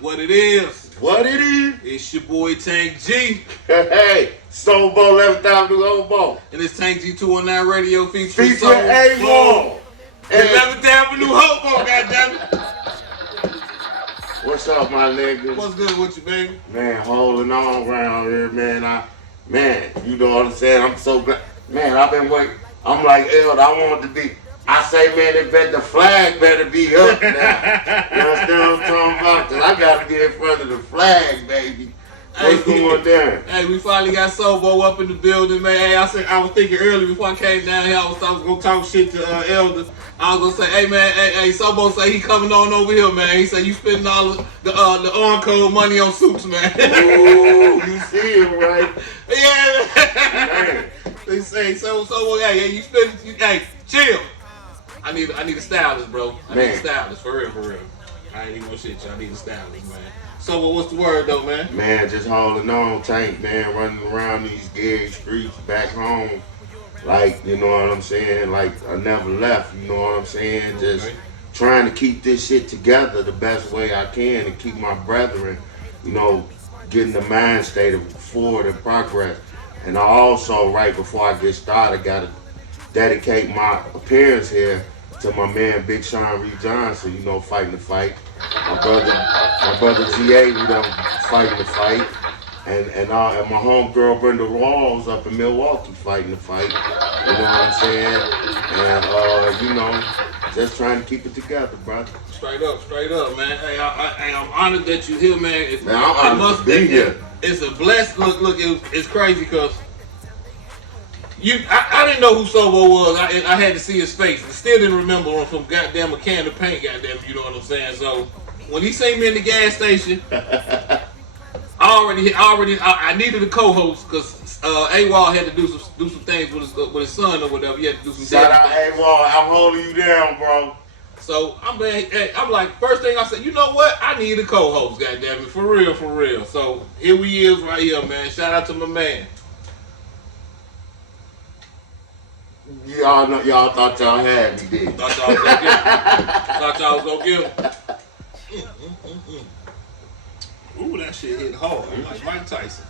What it is. What it is? It's your boy Tank G. Hey, Sobo, 11th Avenue, Hobo. And it's Tank G 219 Radio featuring A1. 11th Avenue Hobo, goddammit. What's up, my nigga? What's good with you, baby? Man, holding on around here, man. You know what I'm saying? I'm so glad. Man, I've been waiting. I'm like, Eld, I want to be. I say, man, the flag better be up now. You understand what I'm talking about? Because I got to be in front of the flag, baby. What's going down? Hey, we finally got Sobo up in the building, man. Hey, I was thinking earlier before I came down here, I was going to talk shit to Elder. I was going to say, hey, man, hey, Sobo say he coming on over here, man. He said you spending all the encore money on suits, man. Ooh, you see it, right? Yeah, man. They say, so hey, you spending, hey, chill. I need a stylist, bro. I need a stylist, for real. I ain't even gonna shit you. I need a stylist, man. So what's the word though, man? Man, just holding on, Tank, man, running around these gay streets back home. Like, you know what I'm saying? Like, I never left, you know what I'm saying? Just trying to keep this shit together the best way I can and keep my brethren, you know, getting the mind state of forward and progress. And I also, right before I get started, gotta dedicate my appearance here to my man Big Sean Reed Johnson, you know, fighting the fight. My brother GA, you know, fighting the fight. And my homegirl Brenda Rawls up in Milwaukee fighting the fight. You know what I'm saying? And you know, just trying to keep it together, brother. Straight up, man. Hey, I'm honored that you're here, man. I'm honored to be here. It's a blessed look. It's crazy because I didn't know who Sobo was. I had to see his face. I still didn't remember him from goddamn a can of paint, goddamn, you know what I'm saying? So when he seen me in the gas station, I needed a co-host because AWOL had to do some things with his son or whatever. He had to do some. Shout out AWOL, I'm holding you down, bro. So I'm like, first thing I said, you know what? I need a co-host, goddamn it, for real. So here we is right here, man. Shout out to my man. Y'all thought y'all had me, did. Thought y'all was gonna get him. Ooh, that shit hit hard. Like Mike Tyson.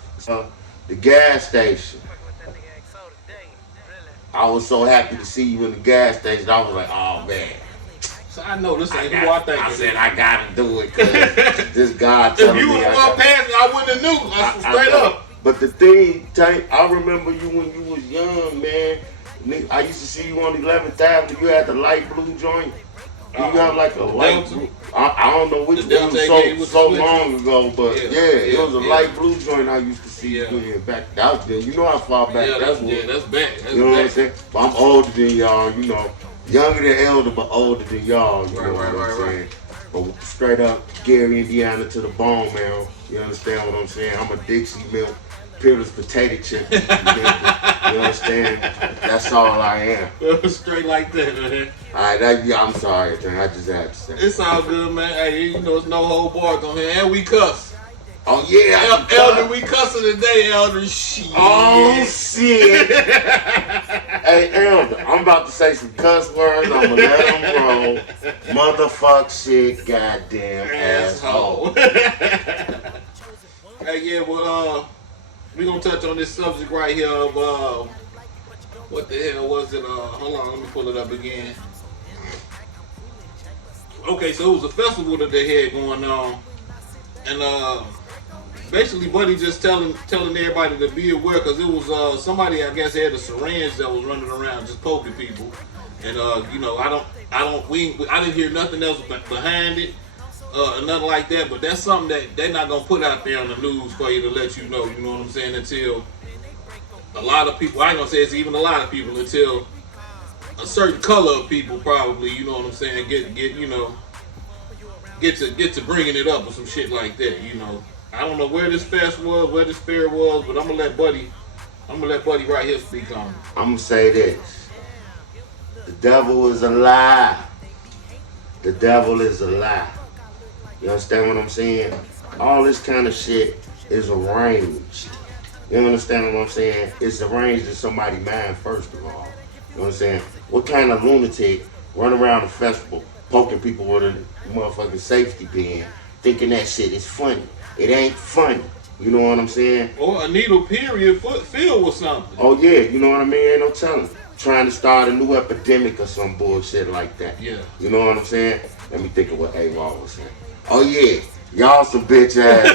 The gas station. I was so happy to see you in the gas station. I was like, oh man. So I know this ain't who I think. I said I gotta do it because this guy telling me. If you would have walked past me, I wouldn't have knew. Straight up. But the thing, Tank, I remember you when you was young, man. I used to see you on 11th Avenue. You had the light blue joint. You got like a light blue. I don't know which one was so long ago, but it was a light blue joint I used to see you in back out there. You know how far back that was. Yeah, that's back. You know what I'm saying? But I'm older than y'all, you know. Younger than Elder, but older than y'all. You know what I'm saying? But straight up, Gary, Indiana to the bone, man. You understand what I'm saying? I'm a Dixie Milk. Peerless potato chip. You understand? That's all I am. Straight like that, man. Alright, I'm sorry, man. I just had to say. It's all good, man. Hey, you know, it's no whole bars on here. And we cuss. Oh, yeah. Elder, we cussing today, Elder. Shit. Oh, shit. Hey, Elder, I'm about to say some cuss words. I'm going to let them roll. Motherfuck shit, goddamn asshole. Hey, yeah, well, we're going to touch on this subject right here of, what the hell was it? Hold on, let me pull it up again. Okay, so it was a festival that they had going on. And basically, Buddy just telling everybody to be aware because it was somebody, I guess, had a syringe that was running around just poking people. And, you know, I didn't hear nothing else behind it. Nothing like that, but that's something that they're not gonna put out there on the news for you to let you know what I'm saying, until a lot of people, I ain't gonna say it's even a lot of people, until a certain color of people probably, you know what I'm saying, get to bringing it up or some shit like that, you know. I don't know where this fest was, where this fair was, but I'm gonna let Buddy right here speak on it. I'm gonna say this. The devil is a lie. The devil is a lie. You understand what I'm saying? All this kind of shit is arranged. You understand what I'm saying? It's arranged in somebody's mind, first of all. You know what I'm saying? What kind of lunatic run around the festival poking people with a motherfucking safety pin, thinking that shit is funny. It ain't funny. You know what I'm saying? Or a needle period filled with something. Oh yeah, you know what I mean? Ain't no telling. Trying to start a new epidemic or some bullshit like that. Yeah. You know what I'm saying? Let me think of what A-Wall was saying. Oh yeah, y'all some bitch ass.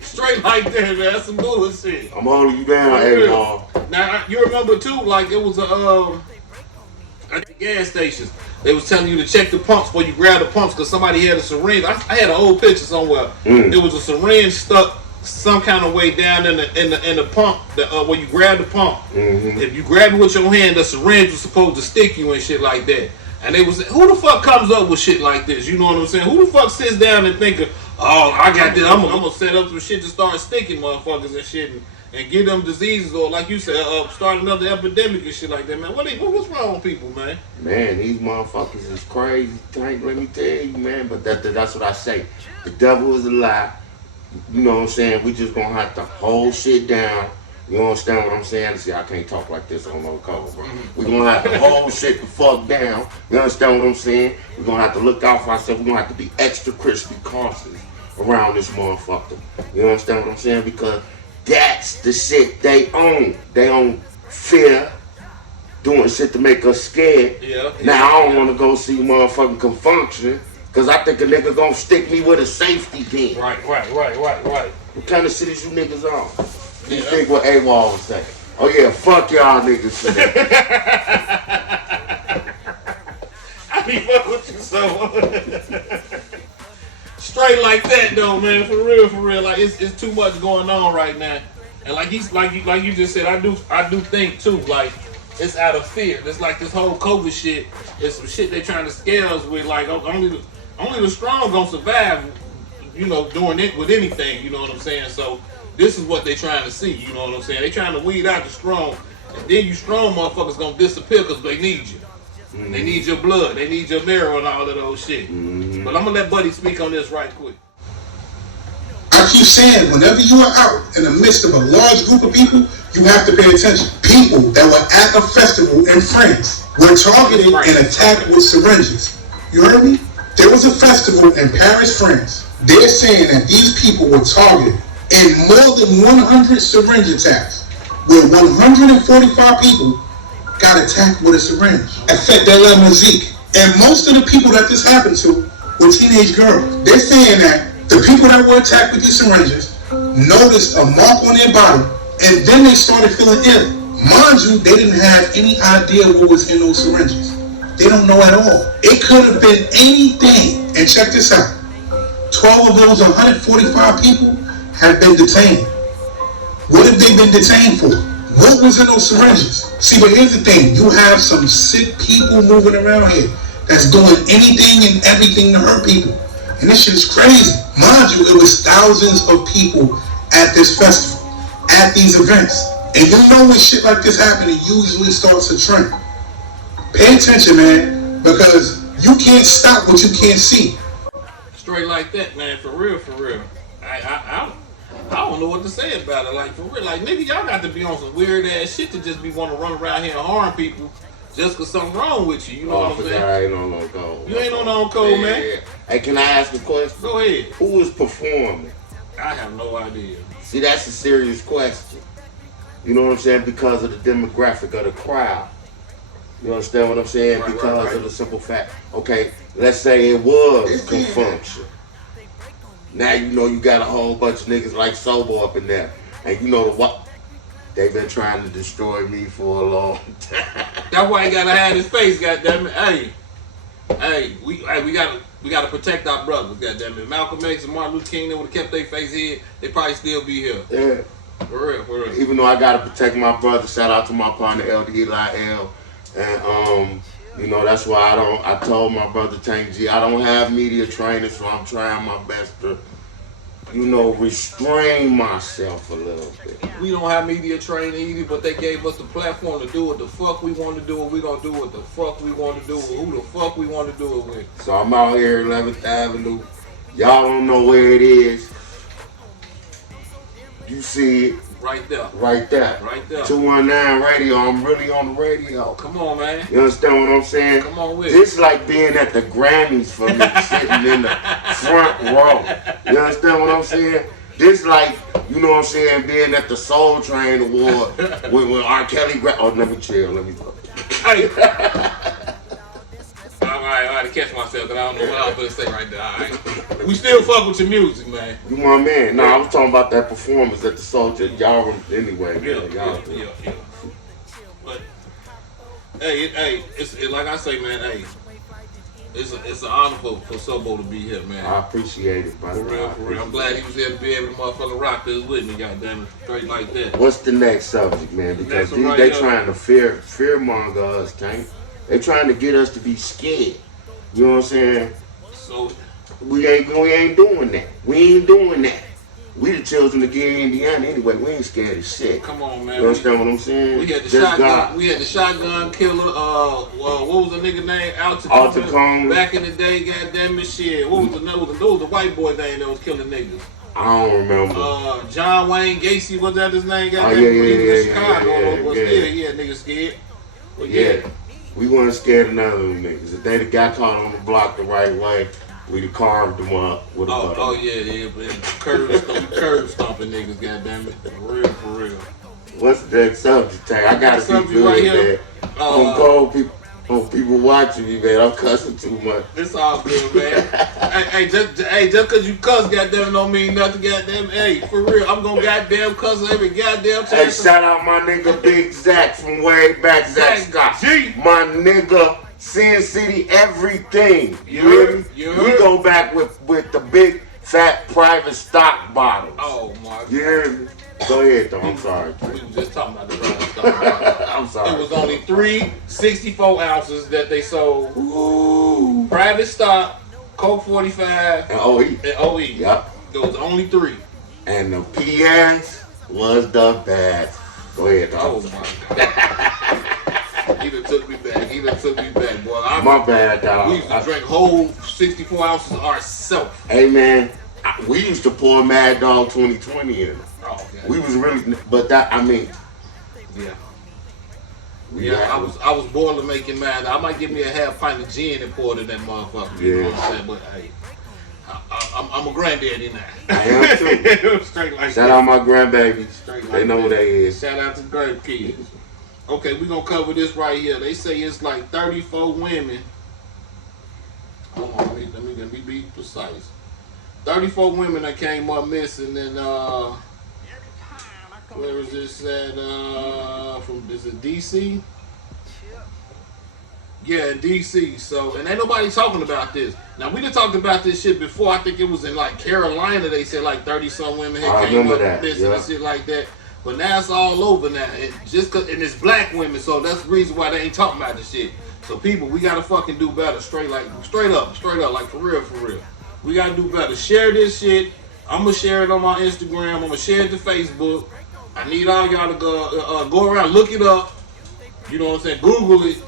Straight like that, man. That's some bullshit. I'm holding you down, A-Wall. Now you remember too, like it was at the gas stations. They was telling you to check the pumps before you grab the pumps because somebody had a syringe. I had an old picture somewhere. It was a syringe stuck some kind of way down in the pump where you grab the pump. If you grab it with your hand, the syringe was supposed to stick you and shit like that. And they was, who the fuck comes up with shit like this? You know what I'm saying? Who the fuck sits down and think, oh, I got this. I'm gonna set up some shit to start sticking motherfuckers and shit and get them diseases, or like you said, start another epidemic and shit like that, man. What's wrong with people, man? Man, these motherfuckers is crazy, Tank. Let me tell you, man. But that's what I say. The devil is a lie. You know what I'm saying? We just gonna have to hold shit down. You understand what I'm saying? See, I can't talk like this on no cover, bro. We gonna have to hold shit the fuck down. You understand what I'm saying? We're gonna have to look out for ourselves. We're gonna have to be extra crispy cautious around this motherfucker. You understand what I'm saying? Because that's the shit they own. They own fear, doing shit to make us scared. Yeah. Now I don't want to go see motherfucking confunction because I think a nigga gonna stick me with a safety pin. Right. What kind of shit is you niggas on? You think what A-Wall was saying? Oh yeah, fuck y'all niggas today. I be fucking with you so straight like that though, man. For real. Like it's too much going on right now. And like you just said, I do think too, like it's out of fear. It's like this whole COVID shit is some shit they trying to scare us with. Like only the strong gonna survive, you know, doing it with anything. You know what I'm saying? So this is what they trying to see. You know what I'm saying? They trying to weed out the strong, and then you strong motherfuckers gonna disappear because they need you. They need your blood. They need your marrow and all of those shit. But I'm gonna let Buddy speak on this right quick. I keep saying, whenever you are out in the midst of a large group of people, you have to pay attention. People that were at a festival in France were targeted and attacked with syringes. You heard me? There was a festival in Paris, France. They're saying that these people were targeted in more than 100 syringe attacks, where 145 people got attacked with a syringe at Fête de la Musique. And most of the people that this happened to were teenage girls. They're saying that the people that were attacked with these syringes noticed a mark on their body, and then they started feeling ill. Mind you, they didn't have any idea what was in those syringes. They don't know at all. It could have been anything. And check this out. 12 of those 145 people have been detained. What have they been detained for? What was in those syringes? See, but here's the thing. You have some sick people moving around here that's doing anything and everything to hurt people. And this shit is crazy. Mind you, it was thousands of people at this festival, at these events. And you know when shit like this happens, it usually starts a trend. Pay attention, man, because you can't stop what you can't see. Straight like that, man. For real. I don't know what to say about it. Like, for real. Like, nigga, y'all got to be on some weird ass shit to just be want to run around here and harm people just because something wrong with you. You know what I'm saying? I ain't on no code. You ain't on no code, man. Yeah. Hey, can I ask a question? Go ahead. Who is performing? I have no idea. See, that's a serious question. You know what I'm saying? Because of the demographic of the crowd. You understand what I'm saying? Because of the simple fact. Okay, let's say it was confunction. Now you know you got a whole bunch of niggas like Sobo up in there. And you know what? They've been trying to destroy me for a long time. That's why he gotta hide his face, goddammit. Hey, we gotta protect our brothers, goddammit. Malcolm X and Martin Luther King, they would have kept their face hid, they probably still be here. Yeah. For real. Even though I gotta protect my brother, shout out to my partner LD Eli L. And you know, that's why I told my brother Tank G, I don't have media training, so I'm trying my best to, you know, restrain myself a little bit. We don't have media training either, but they gave us the platform to do what the fuck we want to do, and we gonna do what the fuck we want to do, with who the fuck we want to do it with. So I'm out here 11th Avenue. Y'all don't know where it is. You see it. Right there. Right there. Right there. 219 radio. I'm really on the radio. Come on, man. You understand what I'm saying? Come on with it. This like being at the Grammys for me, sitting in the front row. You understand what I'm saying? This like, you know what I'm saying, being at the Soul Train Award when R. Kelly oh, let me chill. Let me go. Hey. I had to catch myself, because I don't know what I was going to say right there. All right. We still fuck with your music, man. You my man. No, I was talking about that performance at the Soldier. Y'all, anyway. Yeah. But, hey, it's like I say, man, hey, it's an honor for Sobo to be here, man. I appreciate it, buddy. For real. I'm glad he was here to be able to motherfucking rock this with me, goddamn it, straight like that. What's the next subject, man? Because right they trying to fearmonger us, Tank. They trying to get us to be scared. You know what I'm saying? So we ain't doing that. We ain't doing that. We the children of Gary, Indiana anyway. We ain't scared of shit. Come on, man. You understand what I'm saying? We had the shotgun. We had the shotgun killer. What was the nigga name? Altacombe. Back in the day, goddamn it, shit. What was the white boy name that was killing niggas? I don't remember. John Wayne Gacy, was that his name? Yeah. Yeah, niggas scared. Well, yeah. We weren't scared of none of them niggas. If they got caught on the block the right way, we'd have carved them up with a butter. Oh yeah. Curb stomping niggas, goddammit. For real. What's the next subject, Tank? I gotta be good, right man. People watching me, man. I'm cussing too much. It's all good, man. just cause you cuss, goddamn, don't mean nothing, goddamn. Hey, for real, I'm gonna goddamn cuss every goddamn time. Hey, shout out my nigga Big Zach from way back, Zach Scott. G. My nigga, Sin City, everything. You hear me? We go back with the big fat private stock bottles. Oh my God. You hear me? Go ahead, though. I'm sorry. We were just talking about the private stock. I'm sorry. It was only 3 64 ounces that they sold. Ooh. Private stock, Coke 45, and OE. Yep. There was only 3. And the PNs was the best. Go ahead, dog. Oh my God. He done took me back, boy. My bad, dog. We used to drink whole 64 ounces ourselves. Hey, man. We used to pour Mad Dog 2020 in it. Oh, God. We was really, but that, I mean. Yeah. I was boiling making mad. I might give me a half pint of gin and pour it in that motherfucker. You know what I'm saying? But hey, I'm a granddaddy now. I am too. Straight like Shout that. out my grandbabies. Straight like they know that. who they is. Shout out to the grandkids. Okay, we're gonna cover this right here. They say it's like 34 women. Hold on, let me be precise. 34 women that came up missing in where is this at? Is it DC? Yeah, in DC. So, and ain't nobody talking about this. Now, we done talked about this shit before. I think it was in like Carolina. They said like 30-some women had came up missing and shit like that. But now it's all over now. And it's black women, so that's the reason why they ain't talking about this shit. So people, we gotta fucking do better. Straight up, like for real. We gotta do better. Share this shit. I'm gonna share it on my Instagram. I'm gonna share it to Facebook. I need all y'all to go around, look it up. You know what I'm saying? Google it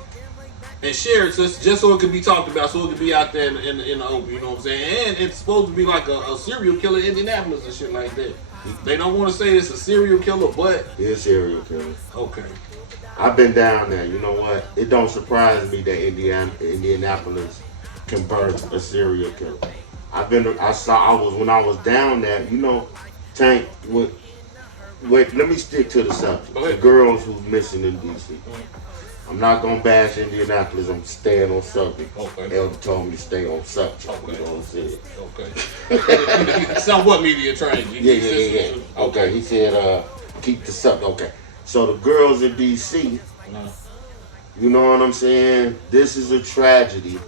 and share it just so it can be talked about, so it can be out there in the open. You know what I'm saying? And it's supposed to be like a serial killer in Indianapolis and shit like that. They don't want to say it's a serial killer, but it's a serial killer. Okay. I've been down there. You know what? It don't surprise me that Indianapolis can birth a serial killer. when I was down there. You know, Tank. Wait, let me stick to the subject. The girls who's missing in DC. I'm not gonna bash Indianapolis. I'm staying on subject. Okay. Elder told me to stay on subject. Okay. You know what I'm saying? Okay. Somewhat media trained. Yeah. Okay. He said, keep the subject. Okay. So the girls in DC, you know what I'm saying? This is a tragedy.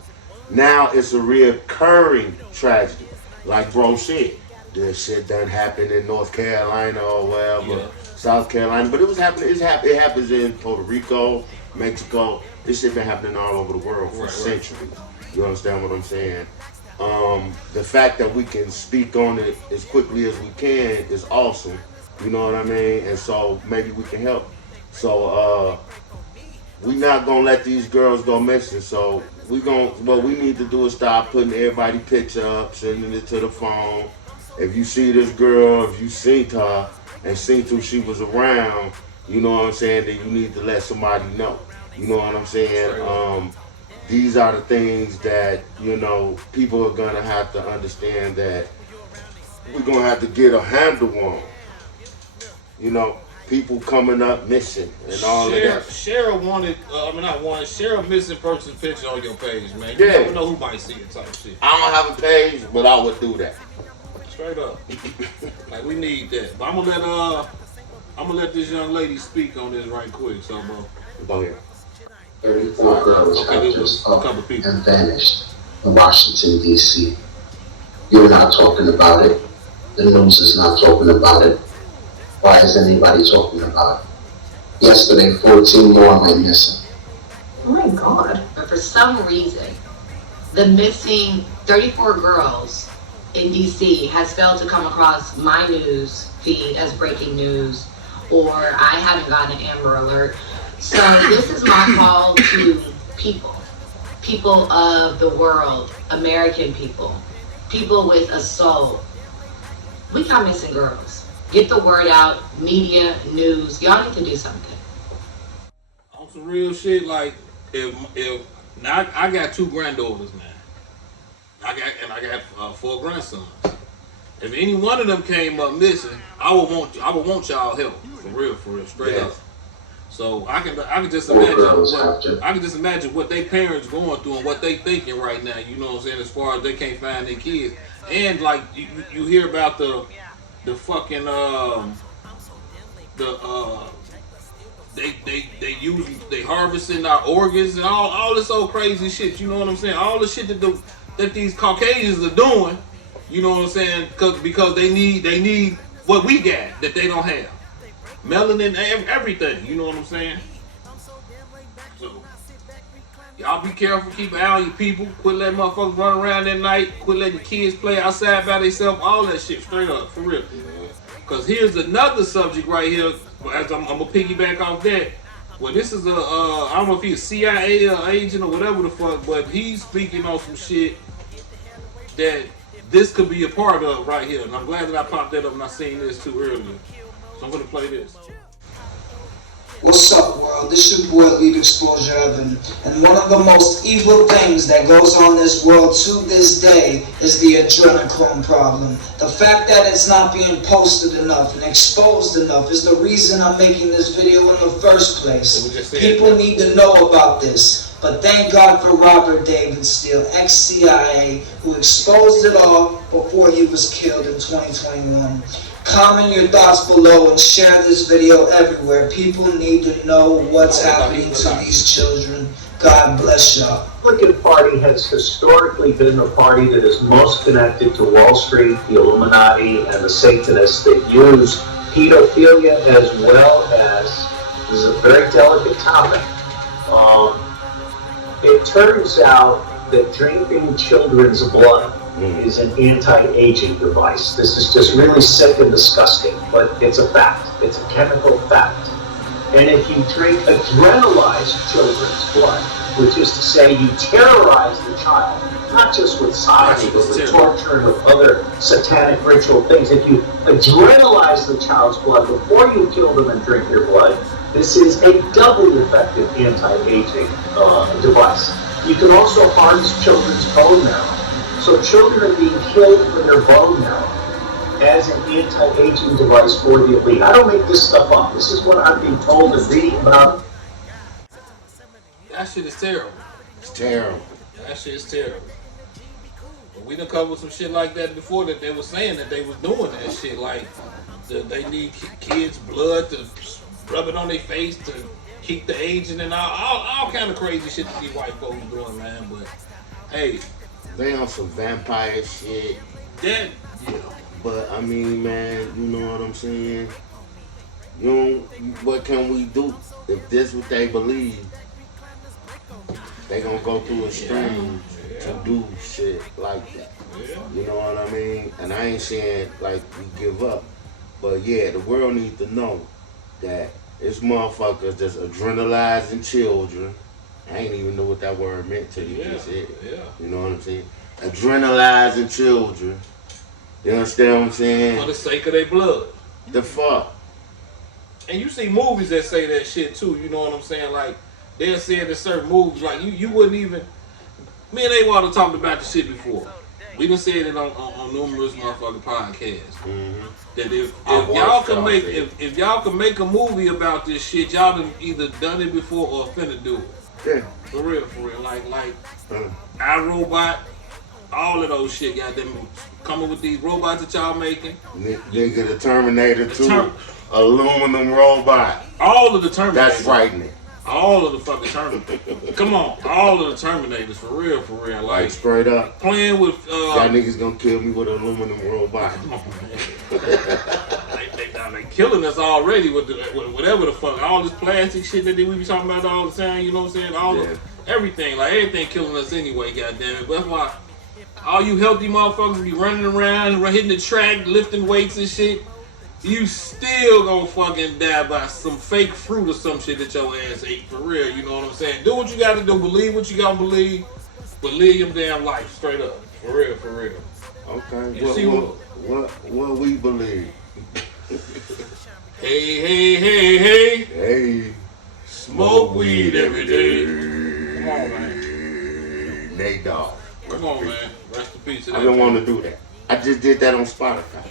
Now it's a reoccurring tragedy. Like bro said, this shit done happened in North Carolina or wherever, South Carolina. But it happens in Puerto Rico, Mexico. This shit been happening all over the world for centuries. You understand what I'm saying? The fact that we can speak on it as quickly as we can is awesome. You know what I mean? And so maybe we can help. So we not gonna let these girls go missing. So what we need to do is start putting everybody picture up, sending it to the phone. If you see this girl, if you seen her, and seen to she was around, you know what I'm saying, then you need to let somebody know. You know what I'm saying? These are the things that, you know, people are gonna have to understand that we're gonna have to get a handle on. You know, people coming up missing and all of that. Share wanted, share a missing person's picture on your page, man. You never know who might see it type shit. I don't have a page, but I would do that. Straight up. Like, we need that. But I'm gonna let this young lady speak on this right quick, Sobo. Go ahead. 34 girls have just up and vanished in Washington, D.C. You're not talking about it. The news is not talking about it. Why is anybody talking about it? Yesterday, 14 more went missing. Oh my God. But for some reason, the missing 34 girls in DC has failed to come across my news feed as breaking news, or I haven't gotten an Amber Alert. So this is my call to people of the world, American people with a soul. We got missing girls. Get the word out, media, news. Y'all need to do something. On some real shit, like if now I got 2 granddaughters now. I got 4 grandsons. If any one of them came up missing, I would want y'all help for real, straight up. So I can just imagine what they parents going through and what they thinking right now. You know what I'm saying? As far as they can't find their kids, and like you hear about the fucking they harvesting our organs and all this old crazy shit. You know what I'm saying? All the shit that these Caucasians are doing. You know what I'm saying? Because they need what we got that they don't have. Melanin, everything. You know what I'm saying? So, y'all be careful. Keep an eye on your people. Quit letting motherfuckers run around at night. Quit letting the kids play outside by themselves. All that shit, straight up, for real. Because here's another subject right here. As I'm gonna piggyback off that. Well, this is I don't know if he's a CIA agent or whatever the fuck, but he's speaking on some shit that this could be a part of right here. And I'm glad that I popped that up and I seen this too earlier. So I'm gonna play this. What's up, world? This your boy, Lead Exposure Evan. And one of the most evil things that goes on this world to this day is the adrenochrome problem. The fact that it's not being posted enough and exposed enough is the reason I'm making this video in the first place. People need to know about this. But thank God for Robert David Steele, ex-CIA, who exposed it all before he was killed in 2021. Comment your thoughts below and share this video everywhere. People need to know what's happening to these children. God bless y'all. The Republican Party has historically been the party that is most connected to Wall Street, the Illuminati, and the Satanists that use pedophilia as well as, this is a very delicate topic, it turns out that drinking children's blood is an anti-aging device. This is just really sick and disgusting, but it's a fact. It's a chemical fact. And if you drink adrenalized children's blood, which is to say you terrorize the child, not just with sodomy, but with torture and with other satanic ritual things, if you adrenalize the child's blood before you kill them and drink their blood, this is a doubly effective anti-aging device. You can also harness children's bone marrow. So children are being killed for their bone marrow as an anti-aging device for the elite. I don't make this stuff up. This is what I'm being told and reading about. That shit is terrible. It's terrible. That shit is terrible. But we done covered some shit like that before that they were saying that they was doing that shit. Like, they need kids' blood to rub it on their face to keep the aging and all kind of crazy shit that these white folks doing, man. But, hey. They on some vampire shit. Yeah. But I mean, man, you know what I'm saying? You know, what can we do? If this what they believe, they gonna go through a stream to do shit like that. You know what I mean? And I ain't saying like we give up, but yeah, the world needs to know that it's motherfuckers that's adrenalizing children. I ain't even know what that word meant till you just said it. You know what I'm saying? Adrenalizing children. You understand what I'm saying? For the sake of their blood. The fuck? And you see movies that say that shit too. You know what I'm saying? Like they're saying in certain movies, like you wouldn't even. Me and A-Water talked about the shit before. We done said it on numerous motherfucking podcasts. Mm-hmm. That if y'all can make if y'all can make a movie about this shit, y'all done either done it before or finna do it. Yeah. For real. Like iRobot, all of those shit, goddamn, coming with these robots that y'all making. Nigga, the Terminator 2, aluminum robot. All of the Terminators. That's frightening. All of the fucking Terminators. Come on, all of the Terminators, for real. Like straight up. Playing with. Y'all niggas gonna kill me with an aluminum robot. Come on, they killing us already with whatever the fuck. All this plastic shit that we be talking about all the time, you know what I'm saying? Everything, like everything killing us anyway, goddamn it. But that's why all you healthy motherfuckers be running around, hitting the track, lifting weights and shit. You still gonna fucking die by some fake fruit or some shit that your ass ate, for real, you know what I'm saying? Do what you gotta do, believe what you gotta believe, but live your damn life straight up, for real. Okay, what we believe? Hey, smoke weed every day. Come on, man. Nate Dogg. Come on, man. Rest in peace. I didn't want to do that. I just did that on Spotify.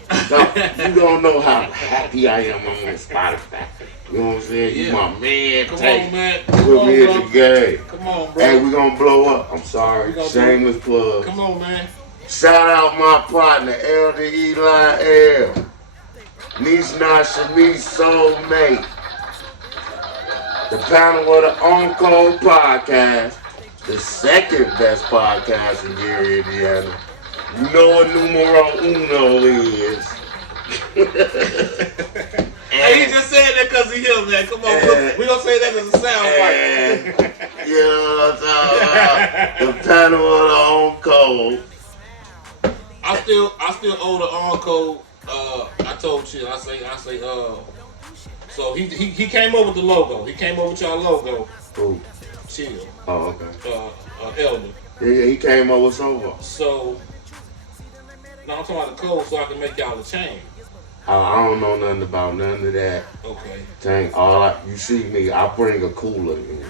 You don't know how happy I am on Spotify. You know what I'm saying? Yeah. You my man. Come on, man. Put me in the game. Come on, bro. Hey, we gonna blow up. I'm sorry. Shameless plug. Come on, man. Shout out my partner, Elder Eli L. Niece Nasha, me soulmate. The panel of the On Call podcast. The second best podcast in Gary, Indiana. You know what numero uno is. Hey, he just said that because of him, man. Come on, we gonna say that as a sound bite. You know what I'm talking about? The panel of the On Call. I still owe the encore. I told you. I say. So he came over with the logo. He came over with y'all logo. Who? Chill. Oh, okay. Elder. Yeah, he came over with Sobo. So now I'm talking about the code, so I can make y'all a chain. I don't know nothing about none of that. Okay. Dang, you see me, I bring a cooler in.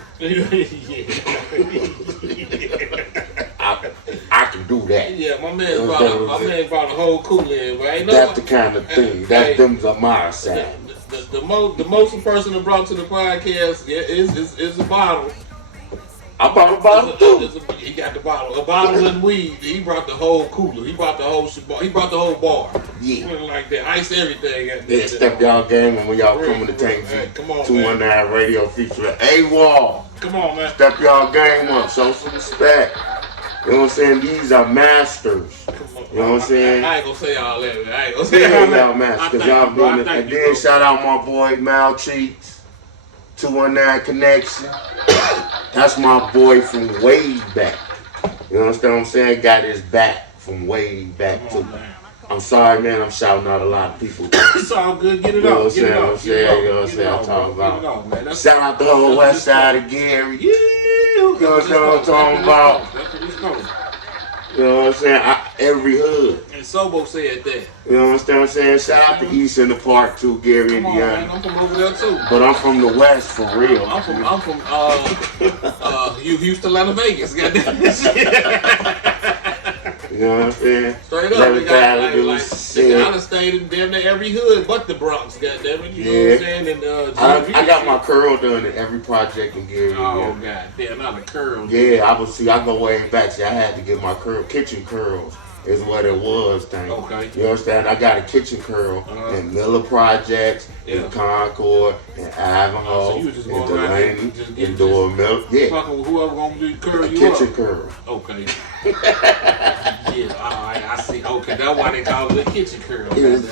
I can do that. Yeah, my man brought a whole cooler in, right? That's the kind of thing. Them's a my side. The most person that brought to the podcast is a bottle. I brought a bottle too. He got the bottle. A bottle and weed. He brought the whole cooler. He brought the whole bar. Yeah. Like that. Ice everything. Yeah, step y'all game when y'all coming to Tank Z. Come on, 219 radio feature. A-Wall. Come on, man. Step y'all game up. Show some respect. You know what I'm saying? These are masters. You know what I'm saying? I ain't gonna say all that, man. I ain't gonna say all that. Y'all masters. Because y'all doing it. And then shout out my boy Mal Cheeks. 219 Connection. That's my boy from way back. You understand what I'm saying? Got his back from way back too. I'm sorry, man. I'm shouting out a lot of people. It's all good. Get it off. You know what I'm saying? I'm talking about. Shout out the whole west side of Gary. You know what I'm talking about? You know what I'm saying? Every hood. And Sobo said that. You know what I'm saying? Shout out to East in the Park too, Gary, Indiana. Man, I'm from over there too. But I'm from the West for real. I'm from Houston, Atlanta, Vegas. Goddamn. You know what I'm saying? Straight up, I done stayed in damn near every hood but the Bronx, goddamn it. You know what I'm saying? And, I got my curl done in every project in Gary. Oh, God damn, not a curl. Yeah, I go way back. See, I had to get my kitchen curls. Is what it was, thing. Okay. You understand? I got a kitchen curl in Miller Projects, in Concord, in Ivanhoe, so you was just in going Delaney, in Door Door Mill. Yeah. Fucking with whoever gonna do curl you kitchen up. curl. Okay. Yeah, alright, I see. Okay, that's why they call it a kitchen curl. It was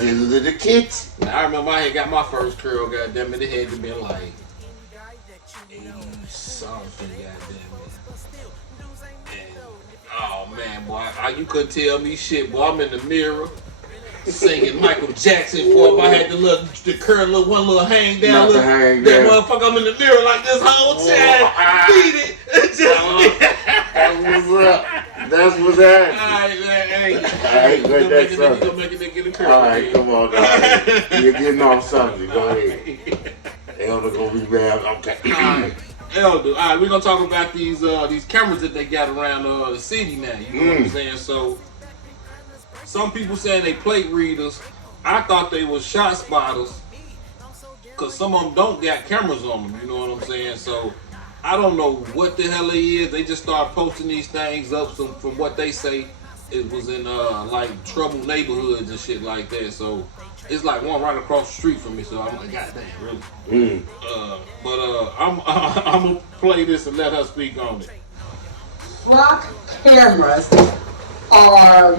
the kitchen. Now, I remember I had got my first curl, goddamn it, it had to be like 80-something, goddamn it. Oh man, boy, you couldn't tell me shit, boy. I'm in the mirror singing Michael Jackson, boy. If I had the curl, one little hang down, that motherfucker, I'm in the mirror like this whole time. Beat it. That's what's up. That's what's happening. Alright, man, hey. You gonna make a nigga get a curl. Alright, come on, dog. You're getting off something. Go ahead. Elder gonna revamp. Okay. Alright, Elder. Alright, we're gonna talk about these cameras that they got around the city now. You know what I'm saying? So some people saying they plate readers. I thought they was shot spotters. Cause some of them don't got cameras on them. You know what I'm saying? So I don't know what the hell it is. They just start posting these things up. So from what they say, it was in like troubled neighborhoods and shit like that. So it's like one right across the street from me. So I'm like, God damn, really? I'm gonna play this and let her speak on it. Flock cameras are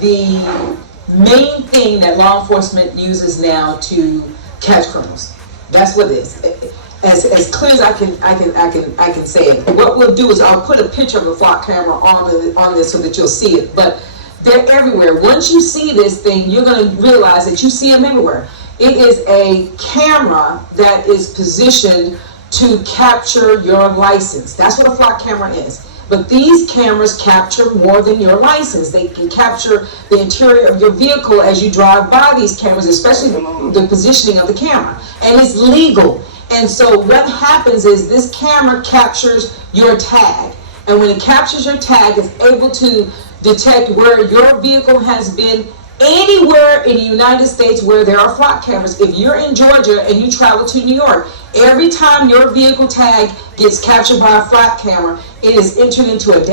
the main thing that law enforcement uses now to catch criminals. That's what it is. As clear as I can say it. What we'll do is I'll put a picture of a flock camera on this so that you'll see it. But they're everywhere. Once you see this thing, you're going to realize that you see them everywhere. It is a camera that is positioned to capture your license. That's what a flock camera is. But these cameras capture more than your license. They can capture the interior of your vehicle as you drive by these cameras, especially the positioning of the camera. And it's legal. And so what happens is this camera captures your tag. And when it captures your tag, it's able to detect where your vehicle has been anywhere in the United States where there are flock cameras. If you're in Georgia and you travel to New York, every time your vehicle tag gets captured by a flock camera, it is entered into a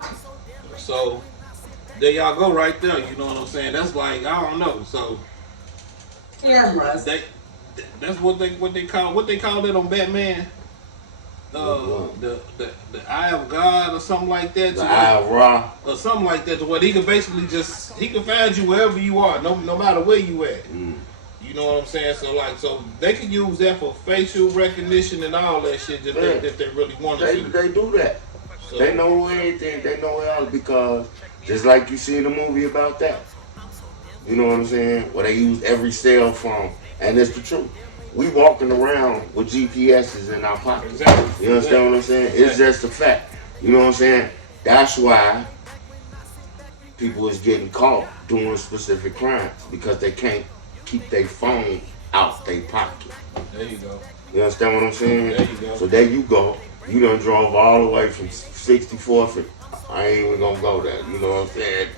So there y'all go right there. You know what I'm saying? That's like, I don't know. So cameras. That's what they call it on Batman. The Eye of God or something like that. The Eye of Ra. Or something like that, to where he can basically he can find you wherever you are, no matter where you at. You know what I'm saying? So they can use that for facial recognition and all that shit if they really want to. They do that. So, they know anything. They know else because just like you see in the movie about that. You know what I'm saying? Where they use every cell phone, and it's the truth. We walking around with GPSs in our pockets. Exactly. You understand what I'm saying? It's just a fact. You know what I'm saying? That's why people is getting caught doing specific crimes because they can't keep their phone out their pocket. There you go. You understand what I'm saying? There you go. So there you go. You done drove all the way from 64th. I ain't even gonna go there. You know what I'm saying?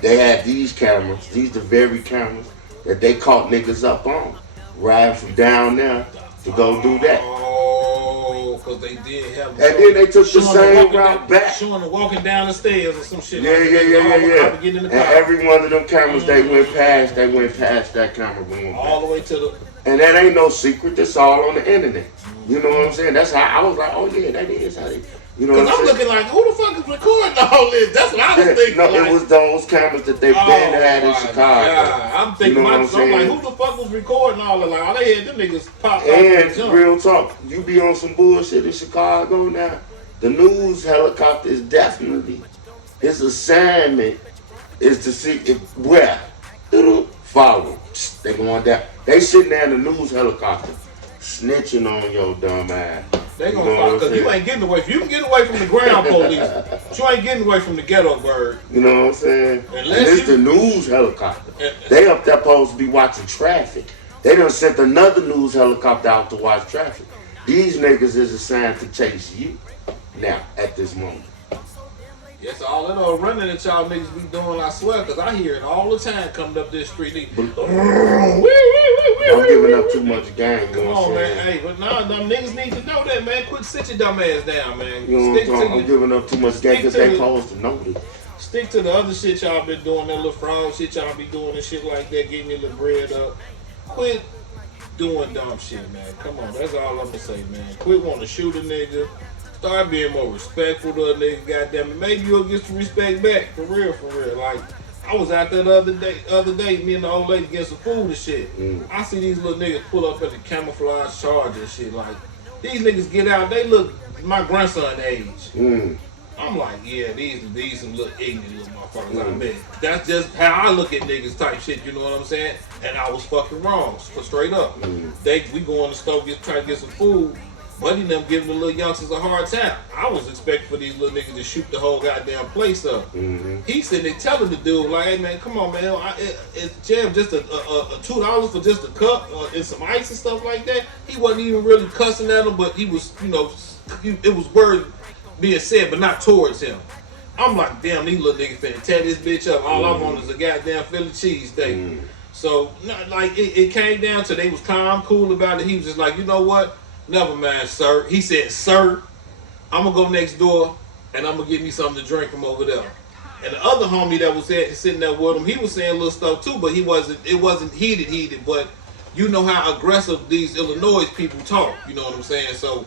They had these cameras. These the very cameras that they caught niggas up on. Ride from down there to go do that. Oh, because they did have. And then they took the same route back. Showing them walking down the stairs or some shit. Yeah. And every one of them cameras they went past that camera going back. All the way to the. And that ain't no secret. That's all on the internet. You know what I'm saying? That's how I was like, oh yeah, that is how they. You know what I'm saying? looking like, who the fuck is recording all this? That's what I was thinking. No, like, it was those cameras that they been had in Chicago. God. I'm thinking, you know I'm like, who the fuck was recording all of that? Like, they had them niggas pop up. And real talk, you be on some bullshit in Chicago now. The news helicopter is definitely, his assignment is to see if where. Follow. They going down. They sitting there in the news helicopter, snitching on your dumb ass. They gonna follow because you ain't getting away. You can get away from the ground police, but you ain't getting away from the ghetto bird. You know what I'm saying? And it's the news helicopter. They up there supposed to be watching traffic. They done sent another news helicopter out to watch traffic. These niggas is assigned to chase you now at this moment. Yes, all that old running that y'all niggas be doing, I swear, because I hear it all the time coming up this street. I'm giving up too much game. Come on, man. Hey, but nah, them niggas need to know that, man. Quit sit your dumb ass down, man. You know what I'm talking? I'm giving up too much game because they supposed to know this. Stick to the other shit y'all been doing, that little fraud shit y'all be doing and shit like that, getting your little bread up. Quit doing dumb shit, man. Come on, that's all I'm gonna say, man. Quit wanting to shoot a nigga. Start being more respectful to a nigga, goddamn it. Maybe you'll get some respect back, for real. Like, I was out there the other day, me and the old lady getting some food and shit. I see these little niggas pull up at the camouflage Charger and shit. Like, these niggas get out, they look my grandson age. I'm like, yeah, these some little ignorant little motherfuckers I met. That's just how I look at niggas type shit, you know what I'm saying? And I was fucking wrong, straight up. We go in the store, try to get some food. Buddy them giving the little youngsters a hard time. I was expecting for these little niggas to shoot the whole goddamn place up. He said they telling the dude like, "Hey man, come on man, it's jam just a $2 for just a cup and some ice and stuff like that." He wasn't even really cussing at him, but he was, it was word being said, but not towards him. I'm like, damn, these little niggas finna tear this bitch up. All I want is a goddamn Philly cheesesteak. So, like, it came down to they was calm, cool about it. He was just like, you know what? Never mind, sir. He said, sir, I'm gonna go next door and I'm gonna get me something to drink from over there. And the other homie that was sitting there with him, he was saying little stuff too, but it wasn't heated, but you know how aggressive these Illinois people talk, you know what I'm saying? So,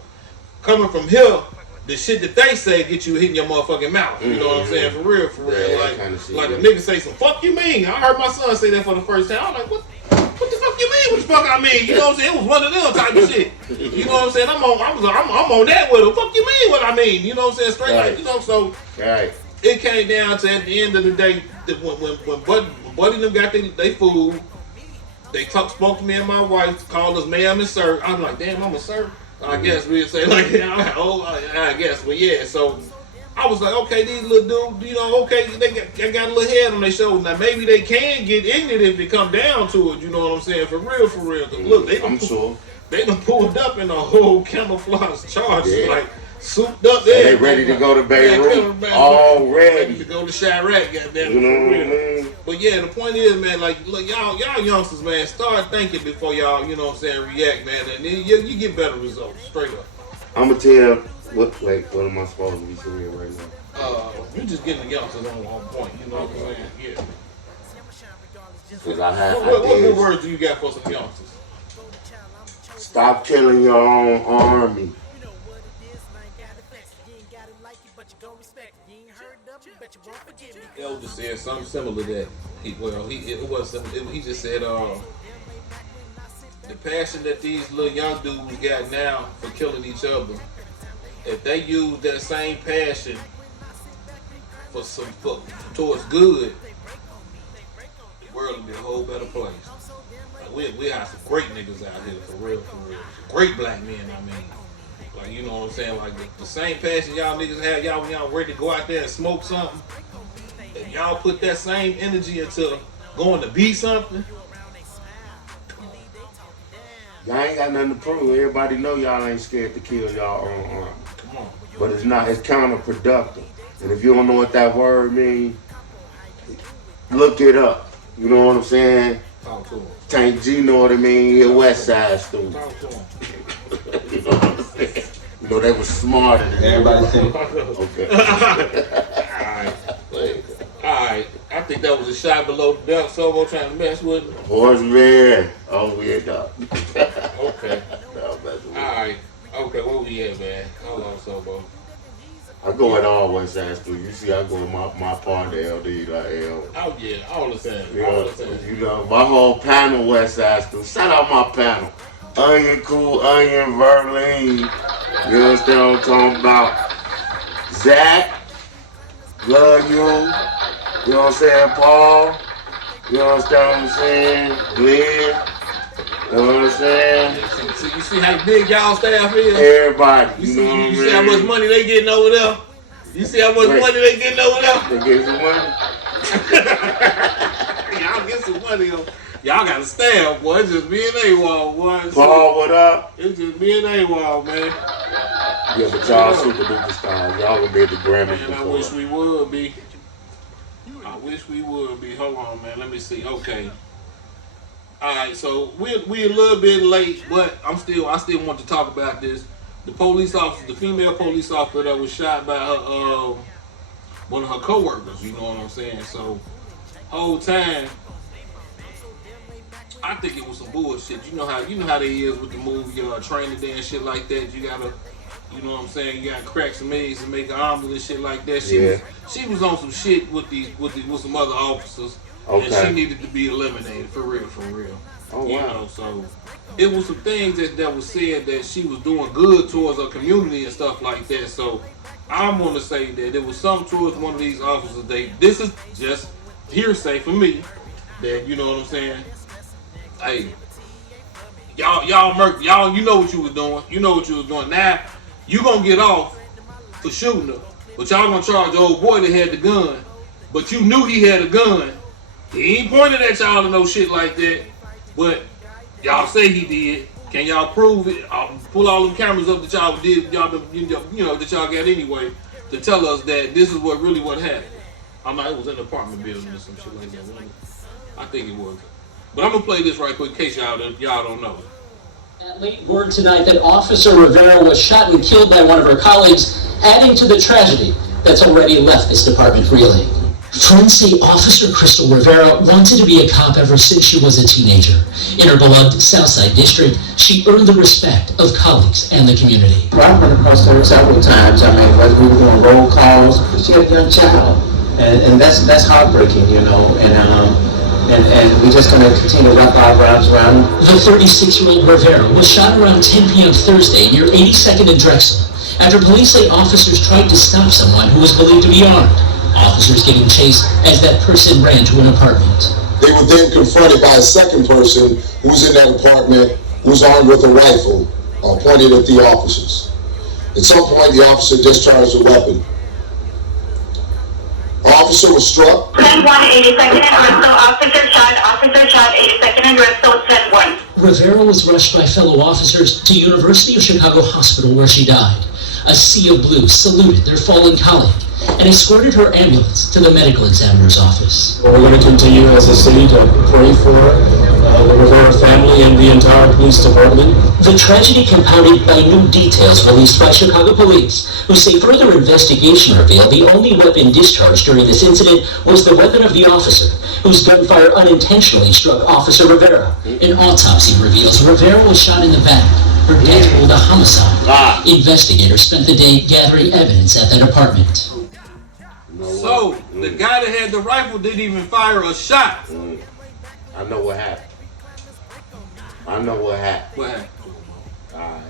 coming from here, the shit that they say get you hitting your motherfucking mouth. You know what I'm saying? For real. Yeah, like a nigga say some fuck you mean. I heard my son say that for the first time. I'm like, what the fuck you mean? What the fuck I mean? You know what I'm saying? It was one of them type of shit. You know what I'm saying? I'm on that with him. Fuck you mean what I mean? You know what I'm saying? Straight like, so it came down to at the end of the day that when Buddy and them got they food, they spoke to me and my wife, called us ma'am and sir. I'm like, damn, I'm a sir. I guess we'd say like, I guess, but yeah. So I was like, okay, these little dudes, okay, they got a little head on their shoulders. Now maybe they can get ignorant if it come down to it. You know what I'm saying? For real. Cause look, they done pulled up in a whole camouflage charge, like souped up there. They ready to go to Beirut already. Ready to go to Chirac, goddamn. For real. But yeah, the point is, man, like, look, y'all youngsters, man, start thinking before y'all, you know what I'm saying, react, man, and then you get better results, straight up. I'm gonna tell what am I supposed to be saying right now? You just getting the youngsters on point, you know what I'm saying? Yeah. Because what good words do you got for some youngsters? Stop killing your own army. Elder said something similar to that. He just said the passion that these little young dudes got now for killing each other, if they use that same passion towards good, the world will be a whole better place. Like we have some great niggas out here for real. Great black men, I mean. Like, you know what I'm saying? Like the same passion y'all niggas have, y'all ready to go out there and smoke something. If y'all put that same energy into going to be something, y'all ain't got nothing to prove. Everybody know y'all ain't scared to kill y'all own army. come on. But it's counterproductive. And if you don't know what that word means, look it up. You know what I'm saying? Talk to him. Tank G know what I mean. He a West Side student. Talk to him. You know what I'm saying? You know they was smarter than Everybody think. Okay. Alright. I think that was a shot below the belt. Sobo trying to mess with me. Horseman. Oh, weird up. Okay. No, Alright. Okay, where we at, man? Hold on, Sobo. I go at all West Side students. You see, I go in my part of LD like L. Oh yeah, all the time. You know, my whole panel West Side students. Shout out my panel. Onion Cool, Onion Verlene. You understand what I'm talking about? Zach, love you. You know what I'm saying? Paul. You understand what I'm saying? Glenn. You know what I'm saying? You see how big y'all staff is? Everybody. You see how much money they getting over there? You see how much money they getting over there? They get some money. Y'all get some money on. Y'all got a staff, boy. It's just me and AWOL, boy. Paul, what up? It's just me and AWOL, man. Yeah, but y'all super duper stars. Y'all would be at the Grammys Man, before. I wish we would be. Hold on, man. Let me see. Okay. All right, so we a little bit late, but I still want to talk about this. The police officer, the female police officer that was shot by her, one of her coworkers. You know what I'm saying? So, whole time, I think it was some bullshit. You know how they is with the movie Training Day and shit like that. You gotta, you know what I'm saying? You gotta crack some eggs and make an omelet and shit like that. She was on some shit with some other officers. Okay. And she needed to be eliminated, for real. Oh, wow. You know, so it was some things that was said that she was doing good towards her community and stuff like that. So I'm gonna say that it was something towards one of these officers. This is just hearsay for me. That, you know what I'm saying? Hey, y'all, you know what you was doing. You know what you was doing. Now, you gonna get off for shooting her. But y'all gonna charge the old boy that had the gun. But you knew he had a gun. He ain't pointed at y'all or no shit like that. But y'all say he did. Can y'all prove it? Pull all them cameras up that y'all did, y'all that y'all got anyway, to tell us that this is what happened. I'm not. It was in the apartment building or some shit like that. I think it was. But I'm gonna play this right quick in case y'all don't know. Late word tonight that Officer Rivera was shot and killed by one of her colleagues, adding to the tragedy that's already left this department reeling. Friends say Officer Crystal Rivera wanted to be a cop ever since she was a teenager. In her beloved Southside district, she earned the respect of colleagues and the community. I've run across her several times. I mean, whether we were doing roll calls, she had a young child, and that's heartbreaking, and we're just going to continue to wrap our arms around her. The 36-year-old Rivera was shot around 10 p.m. Thursday near 82nd and Drexel after police say officers tried to stop someone who was believed to be armed. Officers giving chase as that person ran to an apartment. They were then confronted by a second person who was in that apartment who was armed with a rifle pointed at the officers. At some point, the officer discharged a weapon. Officer was struck. 10-1, 82nd and Bristol. Officer shot, 82nd and Bristol, 10-1. Rivera was rushed by fellow officers to University of Chicago Hospital where she died. A sea of blue saluted their fallen colleague and escorted her ambulance to the medical examiner's office. We're going to continue as a city to pray for the Rivera family and the entire police department. The tragedy compounded by new details released by Chicago police, who say further investigation revealed the only weapon discharged during this incident was the weapon of the officer, whose gunfire unintentionally struck Officer Rivera. An autopsy reveals Rivera was shot in the back. Her death ruled a homicide. Investigators spent the day gathering evidence at that apartment. So, the guy that had the rifle didn't even fire a shot. I know what happened. What happened? Alright.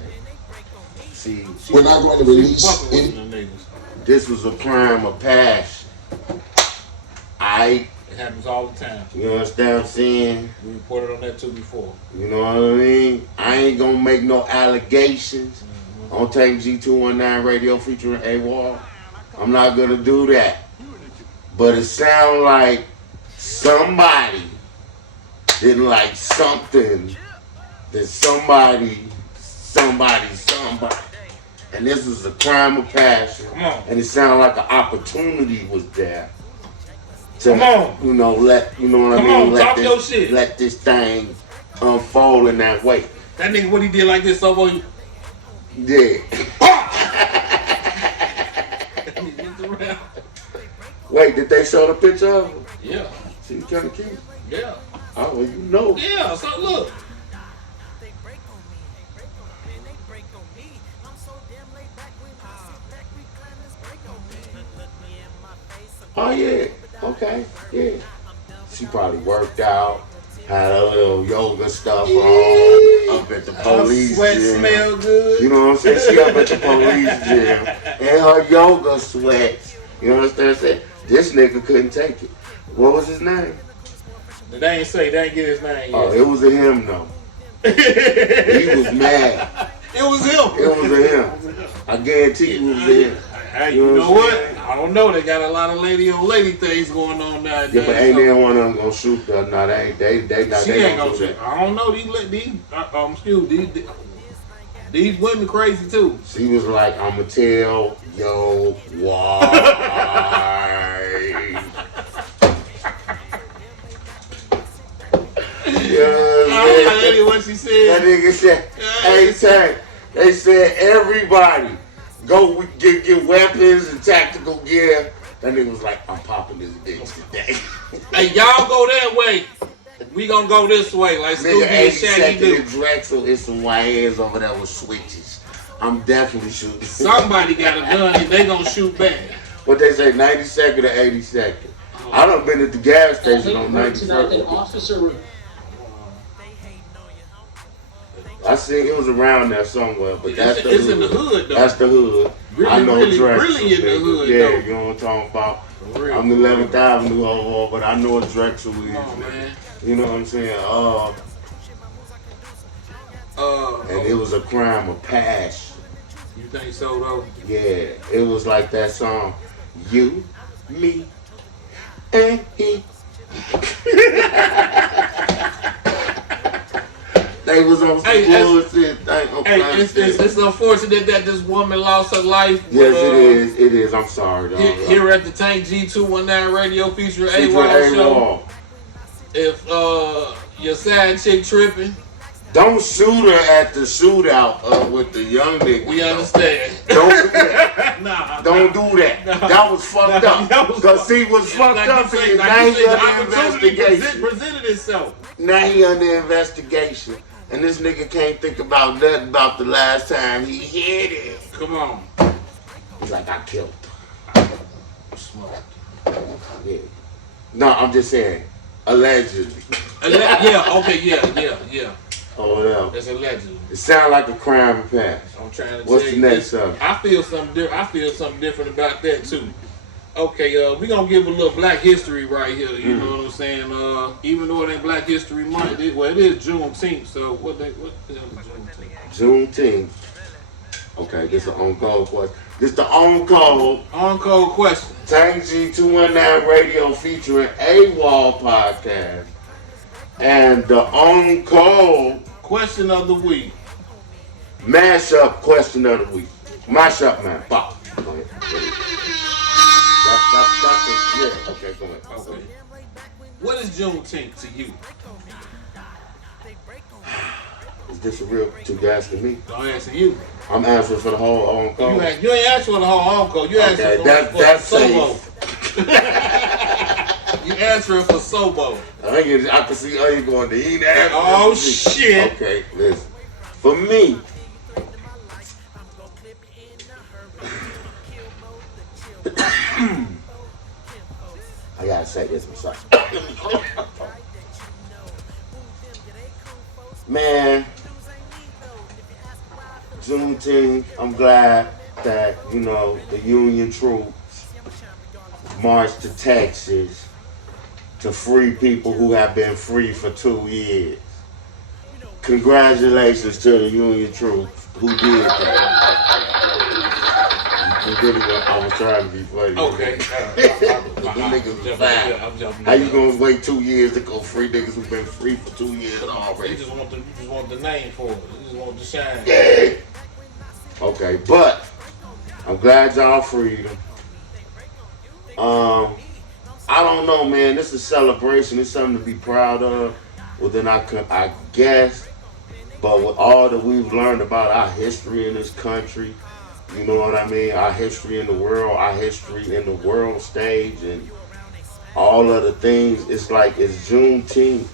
See, we're not going to release any. This was a crime of passion. It happens all the time. You understand what I'm saying? We reported on that too before. You know what I mean? I ain't gonna make no allegations on Take G219 Radio featuring AWAR. I'm not gonna do that. But it sounds like somebody didn't like something that somebody. And this was a crime of passion. And it sounded like an opportunity was there. To, let this thing unfold in that way. That nigga, what he did like this, Sobo? Yeah. Wait, did they show the picture of him? Yeah. See, you kind of cute. Yeah. Oh, well, you know. Yeah, so look. Oh, yeah. Okay, yeah. She probably worked out, had a little yoga stuff on, up at the police sweat gym. Smell good. You know what I'm saying? She up at the police gym in her yoga sweats. You understand what I'm saying? This nigga couldn't take it. What was his name? They ain't get his name yet. Oh, it was a him though. He was mad. It was him. It was a him. I guarantee you it was a him. Hey, you know what? I don't know. They got a lot of lady on lady things going on nowadays. Yeah, but ain't there one of them gonna shoot her? No, they not. She they ain't gonna shoot. I don't know. These women crazy too. She was like, I'ma tell yo why. Yeah, what she said. That nigga said, hey, Tank, they said everybody go get weapons and tactical gear. That nigga was like, I'm popping this bitch today. Hey, y'all go that way. We gonna go this way. Like Scooby and Shaggy do. Drexel is some white heads over there with switches. I'm definitely shooting. Somebody got a gun and they gonna shoot back. What they say, 92nd or 82nd? I done been at the gas station on 91st. I seen it was around there somewhere, but that's the hood. It's in the hood, though. That's the hood. Really, I know really in the hood, yeah, though. you know what I'm talking about. I'm the 11th Avenue Hobo, but I know what Drexel is. Oh, man. You know what I'm saying? And it was a crime of passion. You think so though? Yeah, it was like that song, You, Me, and He. They was on some bullshit. It's unfortunate that this woman lost her life. Yes, it is. It is. I'm sorry, dog. Here at the Tank G219 radio featuring AWOL show. If your side chick tripping, don't shoot her at the shootout with the young nigga. We understand. Don't do that. Don't do that. That was fucked up. Because see what's fucked up is now he under investigation. Presented itself. Now he under investigation. And this nigga can't think about nothing about the last time he hit it. Come on. He's like, I killed her. Smart. Yeah. No, I'm just saying. Allegedly. Yeah, okay, yeah. Oh, no. That's allegedly. It sounds like a crime of past. I'm trying to What's tell the you next this. subject? I feel something different about that too. Okay, we're gonna give a little Black History right here. You know what I'm saying? Even though it ain't Black History Month, it is Juneteenth. So what the hell is Juneteenth? Juneteenth. Okay, this is an on-call question. This the on-call question. Tank G219 radio featuring AWOL podcast. And the on-call question of the week. Mashup question of the week. Mashup, man. Pop. Go ahead. That's it. Yeah. Okay, go ahead. Okay. What is Juneteenth to you? Is this a real two guys to me? I'm asking you. I'm answering for the whole on-call. You ain't answering for the whole on-call. You answering for Sobo. You answering for Sobo. I can see how you going to eat that. Oh shit. Okay, listen. For me, I gotta say this myself. Man, Juneteenth, I'm glad that, the Union troops marched to Texas to free people who have been free for 2 years. Congratulations to the Union troops who did that. I was trying to be funny. Okay. Niggas was fine. How you gonna wait 2 years to go free niggas who've been free for 2 years already? You just want the name for it. You just want the shine. Yeah. Okay, but I'm glad y'all freed them. I don't know, man. This is a celebration. It's something to be proud of. Well, then I guess. But with all that we've learned about our history in this country, you know what I mean? Our history in the world, our history in the world stage, and all of the things. It's like it's Juneteenth.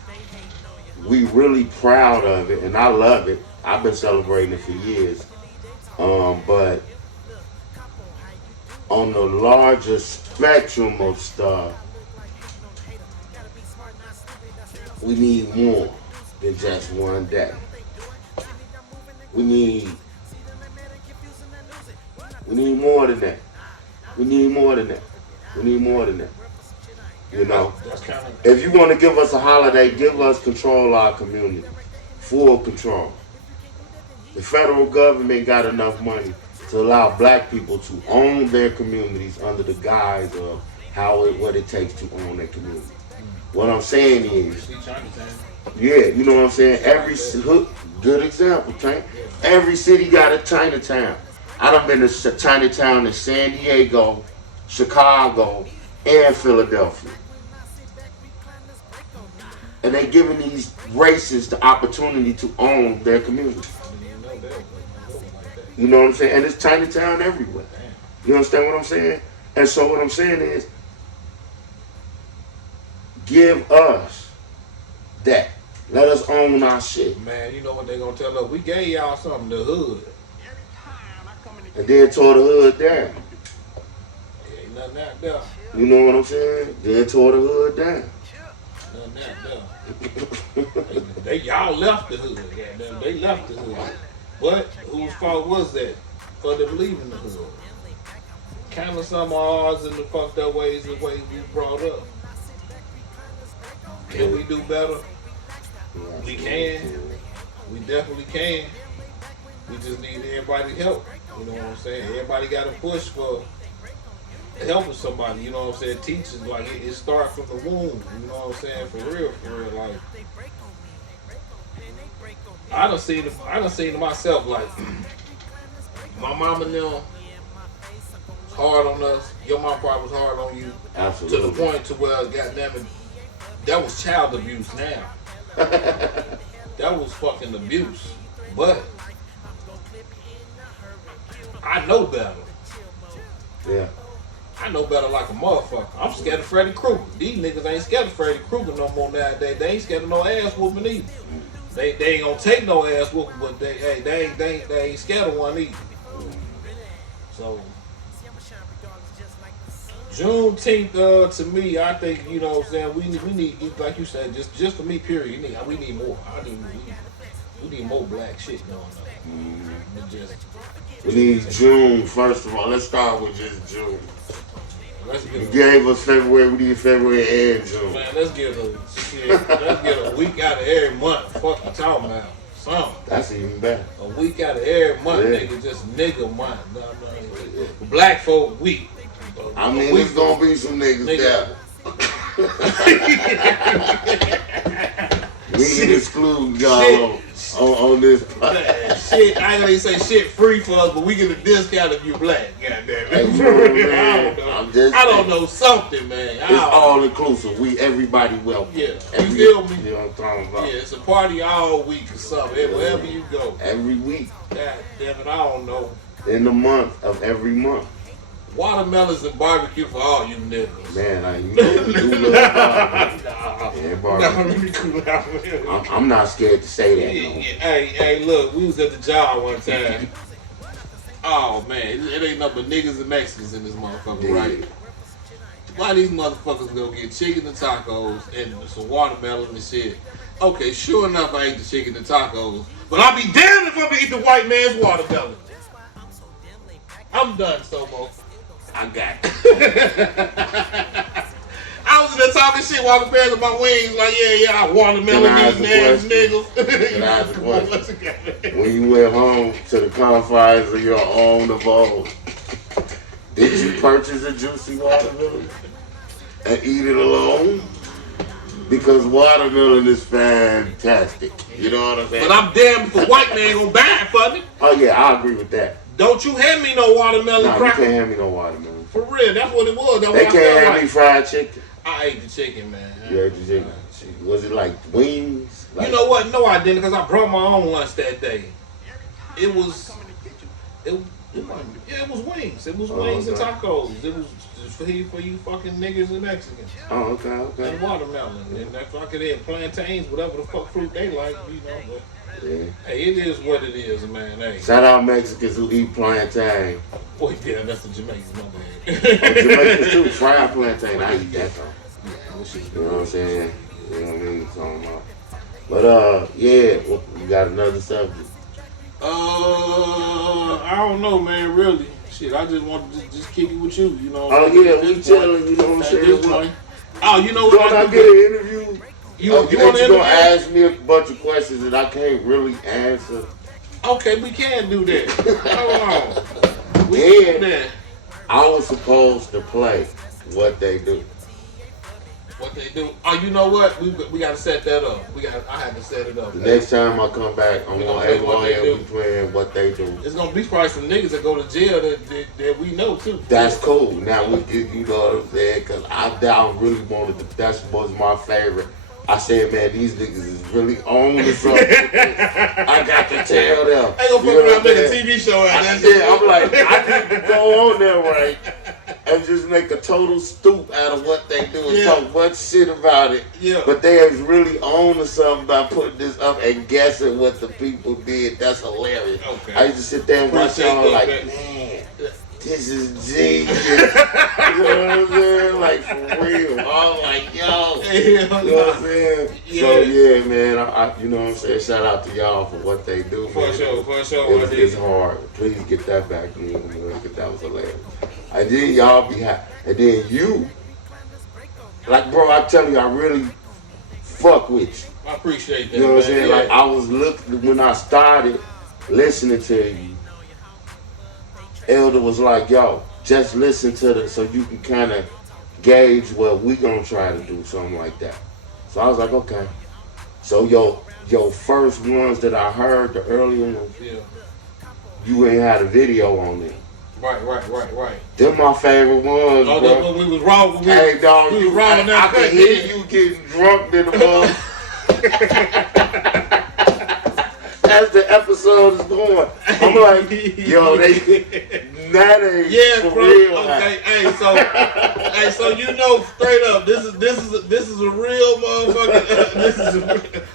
We really proud of it, and I love it. I've been celebrating it for years. But on the larger spectrum of stuff, we need more than just one day. We need more than that. We need more than that. We need more than that. If you want to give us a holiday, give us control of our community. Full control. The federal government got enough money to allow black people to own their communities under the guise of what it takes to own their community. What I'm saying is, yeah, you know what I'm saying? Good example, Tank. Every city got a Chinatown. I done been to Chinatown in San Diego, Chicago, and Philadelphia. And they giving these races the opportunity to own their community. You know what I'm saying? And it's Chinatown everywhere. You understand what I'm saying? And so what I'm saying is, give us that. Let us own our shit. Man, you know what they gonna tell us? We gave y'all something, the hood. And then tore the hood down. Ain't nothing out there. You know what I'm saying? Then tore the hood down. Nothing out there. Y'all left the hood. Yeah, they left the hood. But whose fault was that for them leaving the hood? Kind of some of ours in the fucked up ways we brought up. Can we do better? We can. We definitely can. We just need everybody's help. You know what I'm saying? Everybody got to push for helping somebody. You know what I'm saying? Teachers, like it starts from the womb. You know what I'm saying? For real. Like I done seen it myself. Like my mom and them hard on us. Your mom probably was hard on you. Absolutely. To the point to where, goddamn it, that was child abuse now. That was fucking abuse. But I know better. Yeah. I know better like a motherfucker. I'm scared of Freddy Krueger. These niggas ain't scared of Freddy Krueger no more nowadays. They ain't scared of no ass whooping either. They ain't gonna take no ass whooping, but they ain't scared of one either. So Juneteenth, to me, I think, you know what I'm saying, we need, like you said, just for me, period, we need more. We need more black shit going on. We need June, first of all. Let's start with just June. You gave us February, we need February and June. Man, let's get a week out of every month. Fuck you talking about. Something. That's even better. A week out of every month, nigga, just nigga month. Black folk week. I mean, there's gonna be some niggas there. We can exclude y'all on this podcast. Shit, I ain't gonna say shit free for us, but we get a discount if you black. Goddamn it. I don't know something, man. It's all inclusive. Everybody welcome. Yeah, you feel me? You know what I'm talking about? Yeah, it's a party all week or something. Wherever you go. Every week. God damn it, I don't know. In the month of every month. Watermelons and barbecue for all you niggas. Man, you know we do love barbecue. I'm not scared to say that. Yeah. Hey, look, we was at the job one time. Oh man, it ain't nothing but niggas and Mexicans in this motherfucker, right? Why these motherfuckers go get chicken and tacos and some watermelon and shit? Okay, sure enough, I ate the chicken and tacos, but I'll be damned if I eat the white man's watermelon. I'm done, Sobo. I got it. I was in there talking shit while comparing my wings, like, I watermelon these damn niggas. Can I ask a question? When you went home to the confines of your own abode, did you purchase a juicy watermelon and eat it alone? Because watermelon is fantastic. You know what I'm saying? But I'm damned if a white man gonna buy it for me. Oh yeah, I agree with that. Don't you hand me no watermelon cracker. You can't hand me no watermelon. For real, that's what it was. They can't hand me fried chicken. I ate the chicken, man. You ate the chicken. Was it like wings? You know what? No, I didn't, because I brought my own lunch that day. It was wings. It was wings and tacos. It was just for you fucking niggas and Mexicans. Oh, okay. And watermelon. And if I could have plantains, whatever the fuck fruit they like, you know. But yeah. Hey, it is what it is, man. Hey. Shout out Mexicans who eat plantain. Boy, yeah, that's the Jamaicans, my bad. Jamaicans too, fried plantain. I eat that though. You know what I'm saying? You know what I mean? Talking about. But we got another subject. I don't know, man. Really, shit. I just want to just kick it with you. You know. We chilling. You know what I'm saying? Oh, you know what? Don't I get an interview? You want to gonna ask me a bunch of questions that I can't really answer? Okay, we can do that. Hold on. We can do that. I was supposed to play What They Do. What they do? Oh, you know what? We got to set that up. I had to set it up. The next time I come back, I'm gonna be playing What They Do. It's gonna be probably some niggas that go to jail that we know too. That's cool. Now we get, you know what I'm saying? Cause I really wanted to. That was my favorite. I said, man, these niggas is really on to something. I got to tell them. I ain't gonna fuck around make a TV show out there. I'm like, I need to go on there, right? And just make a total stoop out of what they do and talk much shit about it. Yeah. But they is really on to something by putting this up and guessing what the people did. That's hilarious. Okay. I used to sit there and watch y'all like, man, this is genius. You know what I'm saying? Like, for real. I'm like, yo. You know what I'm saying? Yeah. So, yeah, man, I you know what I'm saying? Shout out to y'all for what they do. For sure. It's hard. Please get that back to me, because that was hilarious. And then y'all be happy. And then you, like, bro, I tell you, I really fuck with you. I appreciate that. You know what I'm man. saying? Yeah. Like I was looking when I started listening to you. Elder was like, yo, just listen to the so you can kind of gauge what we gonna try to do, something like that. So I was like, okay. So your first ones that I heard, the earlier ones, Yeah. you ain't had a video on them. Right. Them my favorite ones, Oh, bro. that's when we was wrong. Hey, dog, we was wrong on I that. can hear you getting drunk in the mug. As the episode is going, I'm like, yo, that ain't for bro. real. Okay, hey, so you know straight up, this is a real motherfucker. This is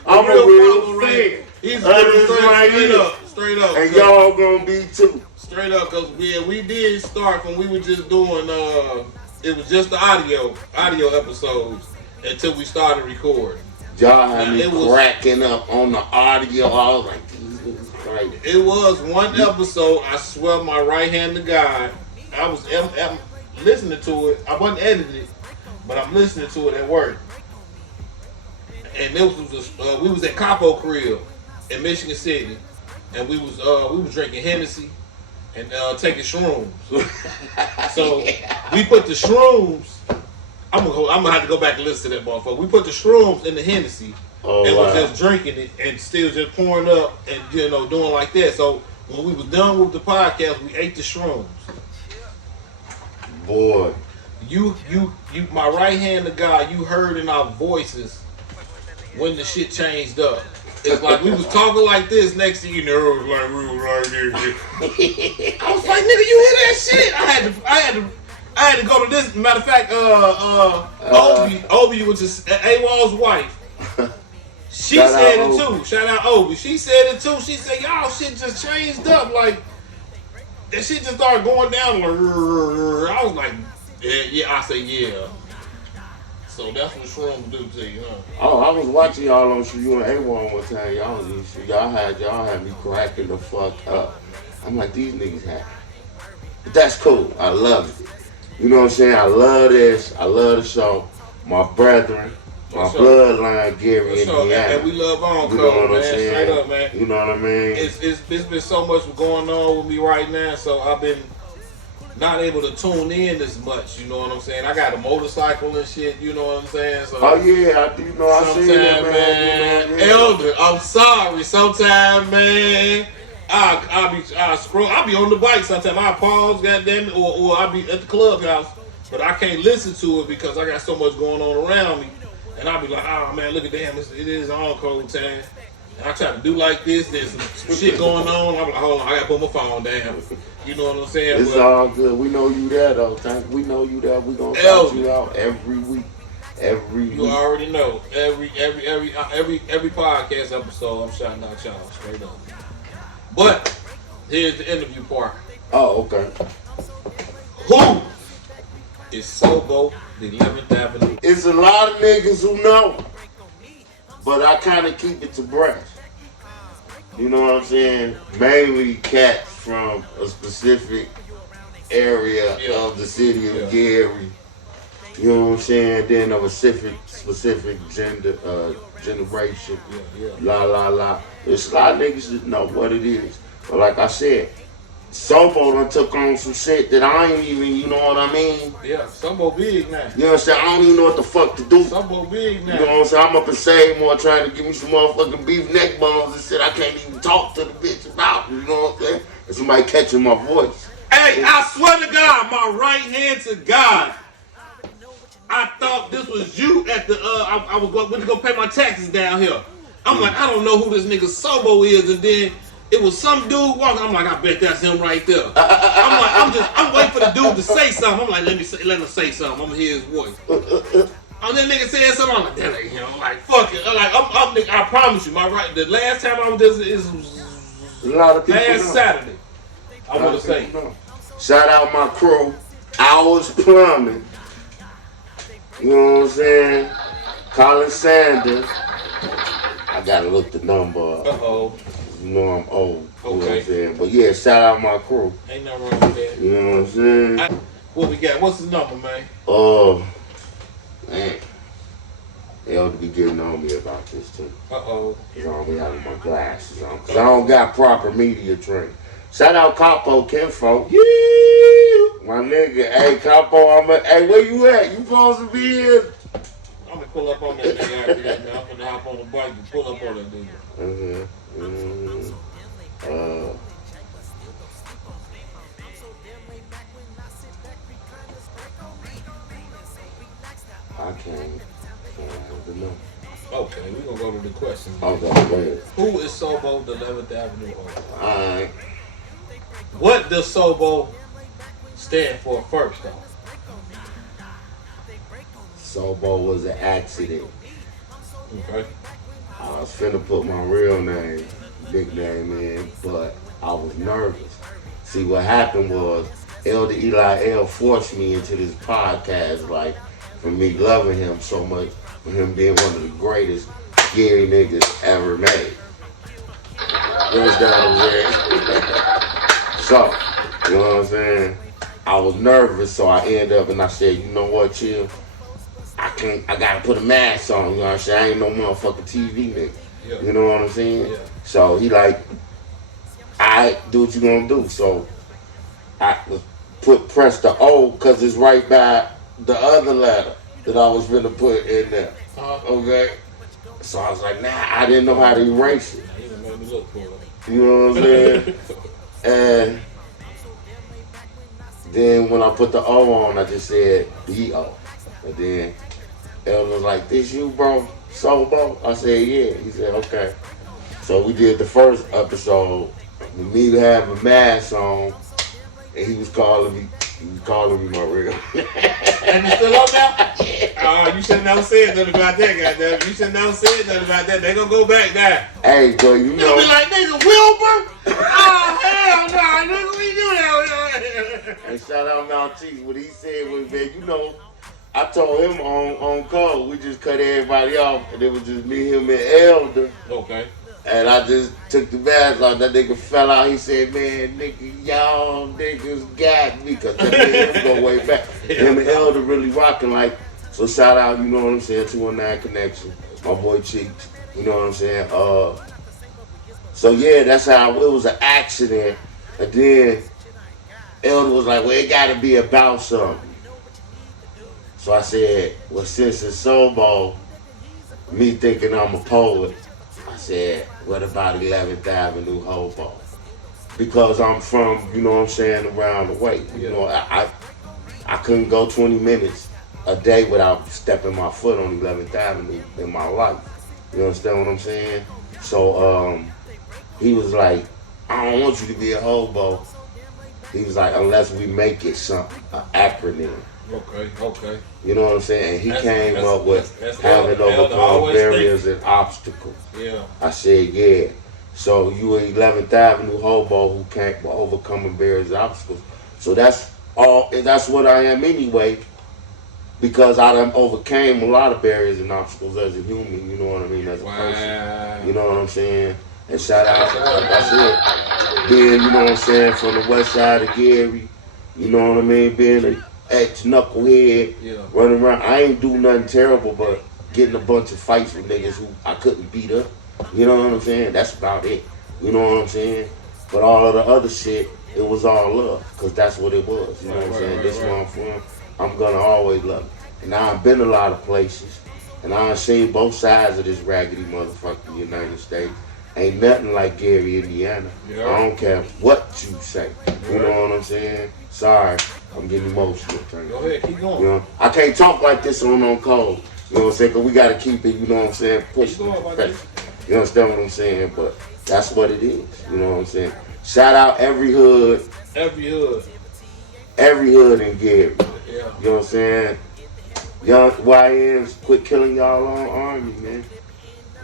I'm a real fan. He's straight up. And y'all gonna be too. Straight up, cause we did start when we were just doing it was just the audio episodes until we started recording. Y'all had me cracking up on the audio. I was like, these niggas crazy. It was one episode, I swear my right hand to God, I was listening to it. I wasn't editing it, but I'm listening to it at work. And this was we was at Capo Crib in Michigan City, and we was drinking Hennessy and taking shrooms. So we put the shrooms. I'm gonna have to go back and listen to that motherfucker. We put the shrooms in the Hennessy and was just drinking it and still just pouring up and doing like that. So when we was done with the podcast, we ate the shrooms. Boy, you, my right hand to God, you heard in our voices when the shit changed up. It's like we was talking like this. Next thing you know, it was like we was like this. I was like, nigga, you hear that shit? I had to go to this. Matter of fact, Obi, which is AWOL's wife, she said it too. Shout out Obi. She said it too. She said, y'all shit just changed up. Like, that shit just started going down. Like, I was like, yeah. I say, yeah. So that's what shrooms do to you, huh? Oh, I was watching y'all on you and A1 one time. Y'all had me cracking the fuck up. I'm like, these niggas happy. But that's cool. I love it. You know what I'm saying? I love this. I love the show. My brethren, my bloodline, Gary, Indiana. And we love on you know what man. I'm saying? Straight up, man. You know what I mean? It's been so much going on with me right now, so I've been not able to tune in as much. You know what I'm saying? I got a motorcycle and shit. You know what I'm saying? So oh yeah, I seen that, man. You know, Elder, I'm sorry. Sometimes, man. I scroll. I'll be on the bike sometimes. I pause, goddamn it, or I'll be at the clubhouse, but I can't listen to it because I got so much going on around me, and I'll be like, oh man, look at damn, it is on cold time. And I try to do like this. There's some shit going on. I'm like, hold on, I gotta put my phone down. You know what I'm saying? It's all good. We know you there though. We know you there. We gonna shout you out every week. You already know. Every podcast episode, I'm shouting out y'all straight up. But here's the interview part. Oh, okay. Who is Sobo, the 11th Avenue? It's a lot of niggas who know, but I kind of keep it to breast. You know what I'm saying? Mainly cats from a specific area of the city of Gary. You know what I'm saying? Then of a specific gender, generation. La. There's a lot of niggas that know what it is. But like I said, Sobo done took on some shit that I ain't even, you know what I mean? Yeah, Sobo big now. You know what I'm saying? I don't even know what the fuck to do. Sobo big now. You know what I'm saying? I'm up in Seymour trying to give me some motherfucking beef neck bones and shit I can't even talk to the bitch about. You know what I'm saying? And somebody catching my voice. Hey, I swear to God, my right hand to God, I thought this was you at the, I went to go pay my taxes down here. I'm like, I don't know who this nigga Sobo is, and then it was some dude walking. I'm like, I bet that's him right there. I'm waiting for the dude to say something. I'm like, let him say something. I'm gonna hear his voice. And that nigga said something. I'm like, that ain't him. I'm like, fuck it. I promise you, the last time I was this is a lot of people last know. Saturday. I want to say. Shout out my crew, Hours Plumbing. You know what I'm saying? Colin Sanders. I gotta look the number up. Uh-oh. You know I'm old. You know what Okay. I'm saying? But yeah, shout out my crew. Ain't nothing wrong with that. You know what I'm saying? What we got? What's his number, man? Man. They'll be getting on me about this too. Uh-oh. Cause I don't be having my glasses on. Cause I don't got proper media training. Shout out Capo Kinfolk. Yeah. My nigga. Hey Capo, hey, where you at? You supposed to be here? I'm gonna pull up on that nigga after that, man. I'm gonna hop on the bike and pull up on that nigga. I can't remember. Okay, we're gonna go to the question. Okay, go ahead. Who is Sobo, the 11th Avenue Hobo? Alright. What does Sobo stand for first, though? Sobo was an accident. Okay. I was finna put my real name, big name in, but I was nervous. See, what happened was Elder Eli L forced me into this podcast, like, for me loving him so much, for him being one of the greatest scary niggas ever made. You understand what I'm saying? So, you know what I'm saying? I was nervous, so I ended up and I said, you know what, chill? I gotta put a mask on, you know what I'm saying? I ain't no motherfucking TV nigga. Yeah. You know what I'm saying? Yeah. So he like, I do what you gonna do. So I press the O because it's right by the other letter that I was gonna put in there. Okay? So I was like, nah, I didn't know how to erase it. He done made me look for it. You know what I'm saying? And then when I put the O on, I just said B-O. And then Elder was like, this you, bro? Sobo? I said, yeah. He said, okay. So we did the first episode with me having a mask on, and he was calling me my real. And you still up now? You should never said nothing about that, goddamn. You should never said nothing about that. They gonna go back now. Hey, but you know. They'll be like, nigga, Wilbur? Oh, hell no, nigga, we do that. And shout out Mount Chief. What he said was, man, you know, I told him on call, we just cut everybody off, and it was just me, him, and Elder. Okay. And I just took the mask off. That nigga fell out. He said, man, nigga, y'all niggas got me. Because that nigga go way back. Him and Elder really rocking like. So shout out, you know what I'm saying, 219 Connection. My boy Cheeks. You know what I'm saying? So yeah, that's how it was an accident. And then Elder was like, well, it got to be about something. So I said, well, since it's Sobo, me thinking I'm a poet, I said, what about 11th Avenue Hobo? Because I'm from, you know what I'm saying, around the way. You know, I couldn't go 20 minutes a day without stepping my foot on 11th Avenue in my life. You understand what I'm saying? So he was like, I don't want you to be a hobo. He was like, unless we make it an acronym. Okay. You know what I'm saying? And he came up with having overcome barriers and obstacles. Yeah. I said, yeah. So you an 11th Avenue hobo who can't overcoming barriers and obstacles. So that's what I am anyway, because I done overcame a lot of barriers and obstacles as a human, you know what I mean, as a person. You know what I'm saying? And shout out, like I said, being, you know what I'm saying, from the west side of Gary, you know what I mean, being an ex-knucklehead, running around. I ain't do nothing terrible, but getting a bunch of fights with niggas who I couldn't beat up. You know what I'm saying? That's about it. You know what I'm saying? But all of the other shit, it was all love, because that's what it was. You know what I'm saying? This is where I'm from. I'm going to always love it. And I've been a lot of places, and I've seen both sides of this raggedy motherfucking United States. Ain't nothing like Gary, Indiana. I don't care what you say. You know what I'm saying? Sorry, I'm getting emotional. Go ahead, keep going. You know, I can't talk like this on code. You know what I'm saying? Because we got to keep it, you know what I'm saying, pushing. You understand what I'm saying? But that's what it is. You know what I'm saying? Shout out every hood. Every hood. Every hood in Gary. Yeah. You know what I'm saying? Young YNs, quit killing y'all on Army, man.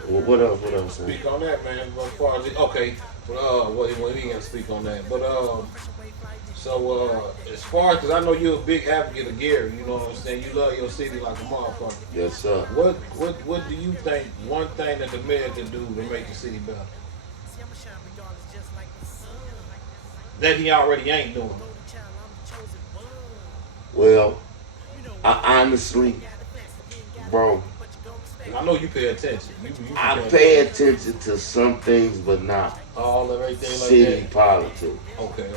Well, what else? Speak on that, man. As far as okay, well, we ain't gonna speak on that. But so as far as, because I know you're a big advocate of Gary, you know what I'm saying. You love your city like a motherfucker. Yes, sir. What do you think? One thing that the mayor can do to make the city better that he already ain't doing? Well, I honestly, bro, I know you pay attention. I pay attention to some things, but not all everything city like that. politics. Okay.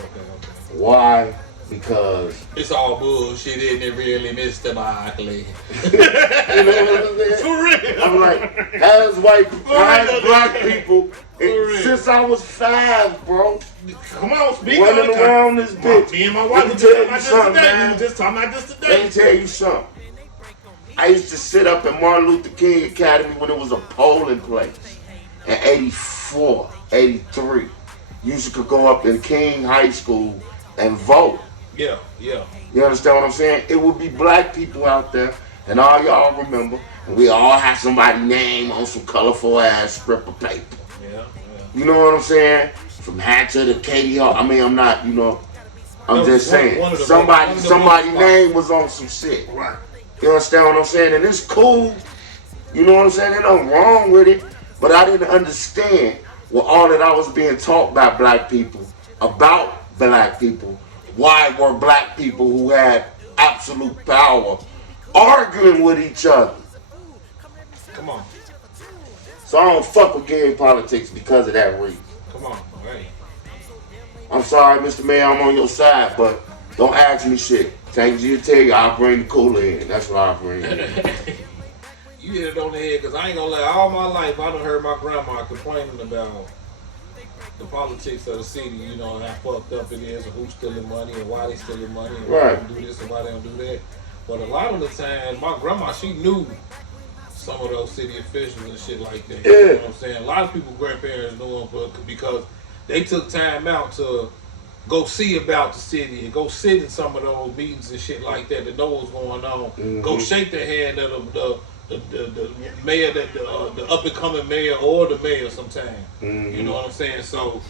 Why? Because it's all bullshit, isn't it? Really, Mr. Barkley. You know what I'm saying? For real. I'm like, as black people, since I was 5, bro. Come on, speak running around this bitch. Me and my wife Let me tell you something, man. We were just talking about this today. Let me tell you something. I used to sit up at Martin Luther King Academy when it was a polling place in 84, 83. You could go up in King High School and vote. Yeah. You understand what I'm saying? It would be black people out there, and all y'all remember, and we all have somebody's name on some colorful ass strip of paper. Yeah. You know what I'm saying? From Hatcher to Katie Hall. I mean, I'm not, I'm just saying. Somebody's name was on some shit. Right. You understand what I'm saying? And it's cool. You know what I'm saying? There's nothing wrong with it. But I didn't understand what all that I was being taught by black people about black people. Why were black people who had absolute power arguing with each other? Come on. So I don't fuck with gay politics because of that reason. Come on, right. I'm sorry, Mr. Mayor, I'm on your side, but don't ask me shit. Change your tell you, I'll bring the cooler in. That's what I'll bring in. You hit it on the head, because I ain't gonna lie, all my life I done heard my grandma complaining about the politics of the city, how fucked up it is, and who's stealing money, and why they stealing money, and why they don't do this and why they don't do that. But a lot of the time, my grandma, she knew some of those city officials and shit like that. You know what I'm saying? A lot of people, grandparents knew them because they took time out to go see about the city and go sit in some of those meetings and shit like that to know what's going on. Mm-hmm. Go shake the hand of the mayor, the up and coming mayor or the mayor sometime. Mm-hmm. You know what I'm saying? So,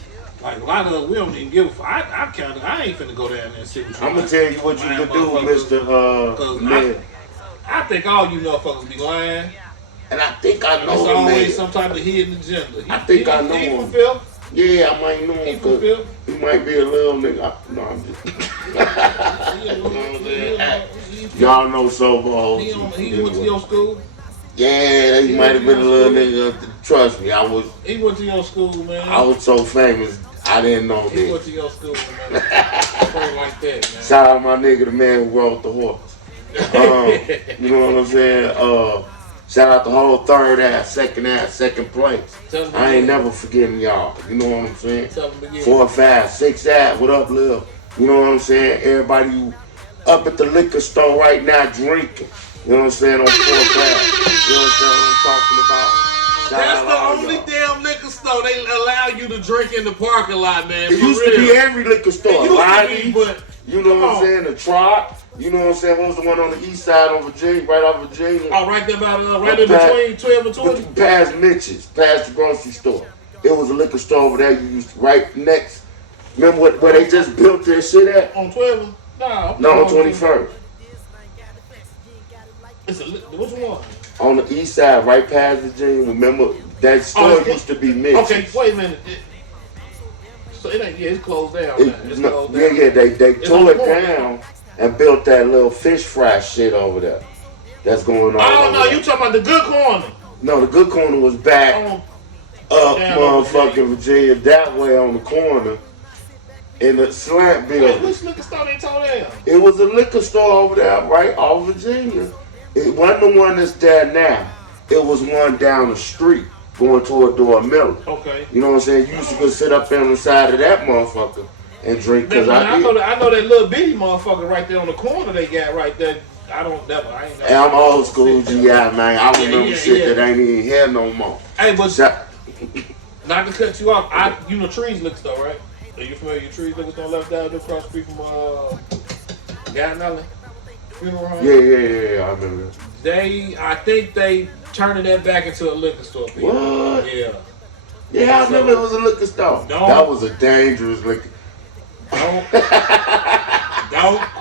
like a lot of we don't even give a fuck. I ain't finna go down there and sit with you. I'm gonna tell you what you can do, Mr. Mayor. I think all you motherfuckers be lying. And I think I know it's the always mayor. some type of hidden agenda. I think I know him. Phil? Yeah, I might know him because he might be a little nigga. No, I'm just. You know what I'm saying? Y'all know Sobo. He went to your school? Yeah, he might have been a little nigga. Trust me, He went to your school, man. I was so famous, I didn't know that. He went to your school, man. Like that, man. Shout out my nigga, the man who rode the horse. You know what I'm saying? Shout out the whole third half, second place. I ain't never forgetting y'all. You know what I'm saying? 4, 5, 6 half. What up, Lil? You know what I'm saying? Everybody who up at the liquor store right now drinking. You know what I'm saying? On 4, 5. You know what I'm talking about? That's the only damn liquor store they allow you to drink in the parking lot, man. It used to be every liquor store. But you know what I'm saying? The Trot. You know what I'm saying? What was the one on the east side on Virginia, right off Virginia? Oh, right there about right in between 12 and 20? Past Mitch's, past the grocery store. It was a liquor store over there. You used right next. Remember where they just built their shit at? On 12? No, on 21st. Which one? On the east side, right past Virginia. Remember that store used to be Mitch's. Okay, wait a minute. So it ain't. It's closed down. Yeah. They tore it down and built that little fish fry shit over there. That's going on. Oh no, you talking about the good corner? No, the good corner was back up motherfucking Virginia that way on the corner in the slant building. Which liquor store they tore down? It was a liquor store over there right off Virginia. It wasn't the one that's there now. It was one down the street going toward Door Miller. Okay. You know what I'm saying? You used to go sit up there on the side of that motherfucker and drink. Cause I know that little bitty motherfucker right there on the corner they got right there. I ain't never. Hey, I'm old school GI, man. I remember shit that ain't even here no more. Hey, but not to cut you off, you know Trees liquor store, right? Are you familiar with Trees liquor store left down across the street from Garden Alley? Funeral home? Yeah, I remember. I think they turning that back into a liquor store. People. What? Yeah. Yeah, I remember it was a liquor store. That was a dangerous liquor. Don't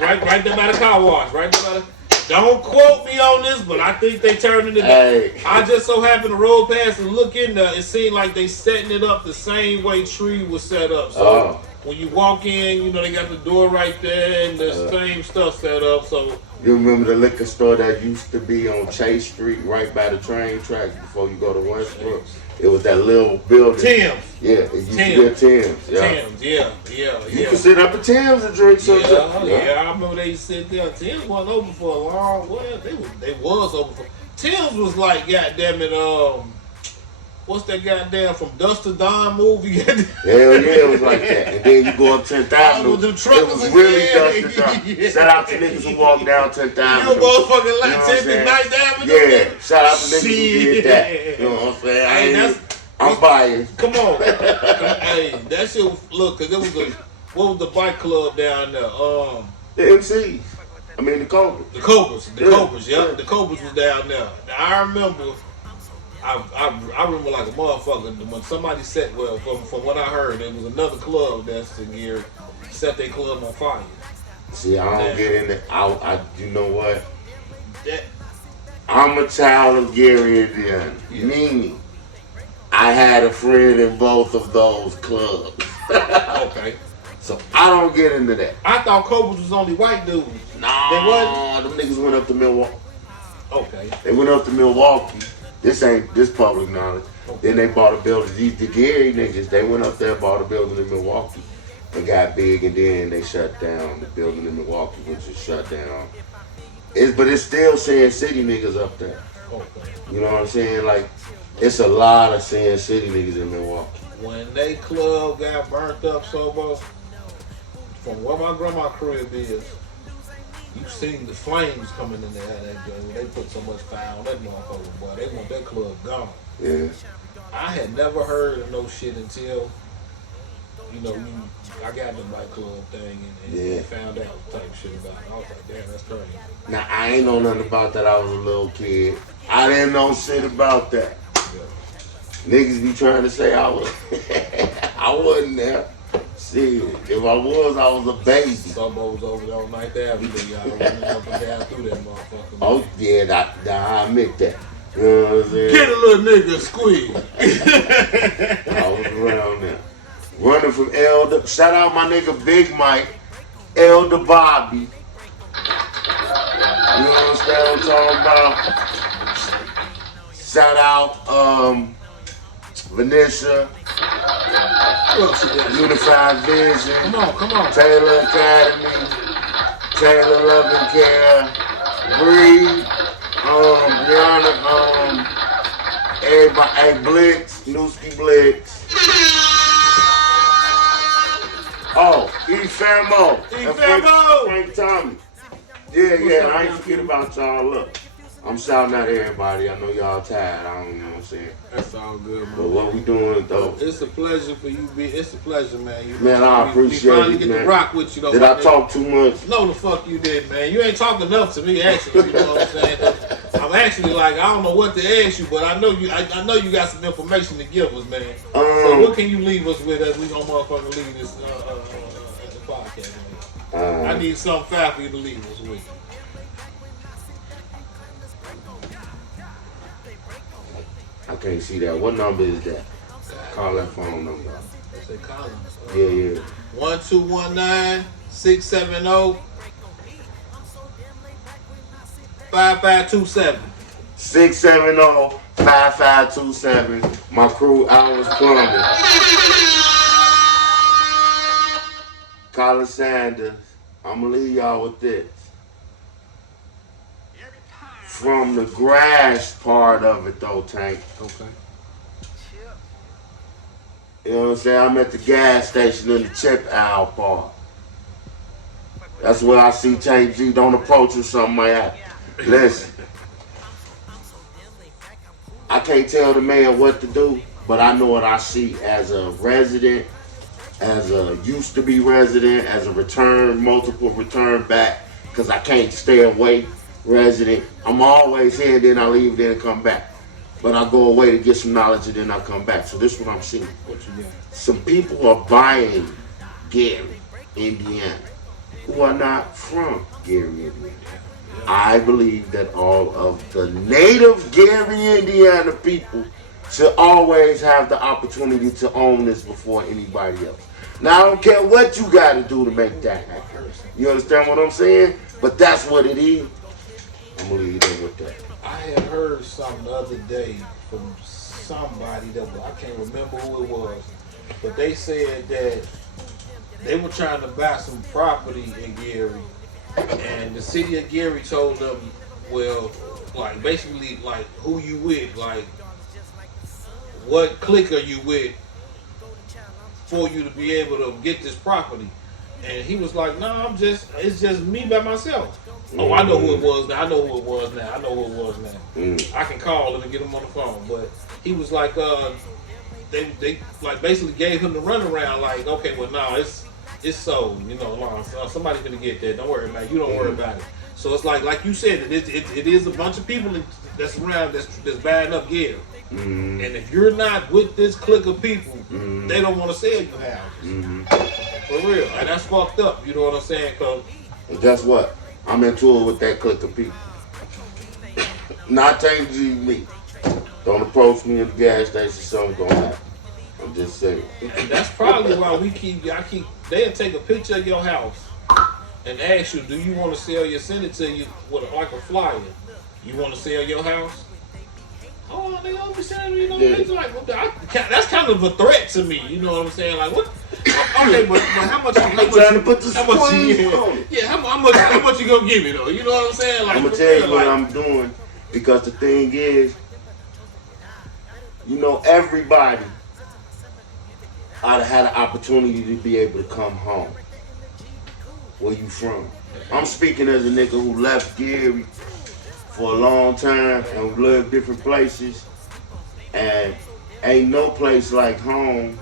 right there by the car wash, right there by the. Don't quote me on this, but I think they turning it up. I just so happened to roll past and look in there. It seemed like they setting it up the same way Tree was set up. So when you walk in, you know they got the door right there and the same stuff set up. So you remember the liquor store that used to be on Chase Street, right by the train tracks before you go to Westbrook? It was that little building. Tim's. Yeah, it used to be a Tim's. Yeah. Tim's, yeah. You could sit up at Tim's and drink something. Yeah, I remember they used to sit there. Tim's wasn't open for a long while. They was open for. Tim's was like, goddamn it, what's that goddamn from Dust to Dawn movie? Hell yeah, it was like that. And then you go up 10th Avenue. It was really Dust to Dawn. Yeah. Shout out to niggas who walk down 10th Avenue. You motherfucking like 10th and 9th Avenue? Yeah, shout out to niggas who did that. You know what I'm saying? I'm buying. Come on. Hey, that shit was, look, cause what was the bike club down there? The MCs. I mean the Cobras. The Cobras, yeah. The Cobras was down there. Now, I remember I remember like a motherfucker when somebody set, well, from what I heard, there was another club that's in here set their club on fire. See, I don't get in it. You know what? I'm a child of Gary, Indiana. Yeah. Meaning, I had a friend in both of those clubs. Okay. So I don't get into that. I thought Cobras was only white dudes. No, them niggas went up to Milwaukee. Okay. They went up to Milwaukee. This ain't public knowledge. Okay. Then they bought a building. The Gary niggas, they went up there, bought a building in Milwaukee. It got big, and then they shut down the building in Milwaukee, which is shut down. But it's still Sin City niggas up there. Okay. You know what I'm saying? Like, it's a lot of Sin City niggas in Milwaukee. When they club got burnt up, Sobo, from where my grandma crib is, you seen the flames coming in there. That day. They put so much fire on that motherfucker, boy. They want that club gone. Yeah. I had never heard of no shit until, I got the nightclub thing and found out type shit about it. I was like, damn, that's crazy. Now, I ain't know nothing about that. I was a little kid. I didn't know shit about that. Yeah. Niggas be trying to say I was. I wasn't there. Shit, if I was a baby. Sobo was over there on 9th Avenue, y'all running up and down through that motherfucker. Oh, yeah, I admit that. You know what I'm saying? Get a little nigga squeeze. I was around there. Running from Elder. Shout out my nigga Big Mike, Elder Bobby. You understand what I'm talking about? Shout out Vanessa. Unified Vision. Come on. Taylor Academy. Taylor Love and Care. Bree. Brianna. Everybody. Blitz. Newski Blitz. Oh, E-Famo. Frank Tommy. Yeah, I ain't forget about y'all. Look, I'm shouting out everybody. I know y'all tired. I don't know what I'm saying. That's all good, man. But what we doing, though? It's a pleasure for you. It's a pleasure, man. Man, I appreciate it, finally get to rock with you, though. Did I talk too much? No, the fuck you did, man. You ain't talking enough to me, actually. You know what I'm saying? I'm actually like, I don't know what to ask you, but I know you got some information to give us, man. So what can you leave us with as we gonna motherfucking leave this the podcast, man? I need something fast for you to leave us with. I can't see that. What number is that? Call that phone number. Say call him. Yeah. 1219-670-5527. 670-5527. My crew, Hours Plumbing. Colin Sanders. I'm going to leave y'all with this. From the grass part of it, though, Tank. Okay. You know what I'm saying? I'm at the gas station in the chip aisle part. That's where I see Tank G. Don't approach or something like that. Listen. I can't tell the man what to do, but I know what I see as a resident, as a used to be resident, as a multiple return back, because I can't stay away resident. I'm always here, then I leave, then I come back. But I go away to get some knowledge and then I come back. So this is what I'm seeing. What you got? Some people are buying Gary, Indiana, who are not from Gary, Indiana. I believe that all of the native Gary, Indiana people should always have the opportunity to own this before anybody else. Now I don't care what you gotta do to make that happen. You understand what I'm saying? But that's what it is. I'm gonna leave you there with that. I had heard something the other day from somebody that I can't remember who it was, but they said that they were trying to buy some property in Gary, and the city of Gary told them, well, like basically like who you with, like what clique are you with for you to be able to get this property. And he was like, no, it's just me by myself. Oh, I know who it was now. I know who it was now. I can call him and get him on the phone. But he was like, they like basically gave him the runaround, like, okay, well, no, it's sold. You know, somebody's gonna get that. Don't worry about it. You don't worry about it. So it's like you said, it is a bunch of people that's around that's buying up Gary. And if you're not with this clique of people, they don't want to sell you houses. For real. And that's fucked up. You know what I'm saying? And guess what? I'm into it with that clique of people. Not changing me. Don't approach me at the gas station, something's gonna happen. I'm just saying. And that's probably why they'll take a picture of your house and ask you, do you want to sell your, send it to you with like a flyer. You want to sell your house? Oh, they always saying, you know, it's like, that's kind of a threat to me. You know what I'm saying? Like, what? Okay, but how much? I'm trying to put the squeeze Yeah, how much you gonna give me though? You know what I'm saying? Like, I'm gonna tell you what I'm doing, because the thing is, you know, everybody ought to have the opportunity to be able to come home. Where you from? I'm speaking as a nigga who left Gary for a long time and lived different places, and ain't no place like home.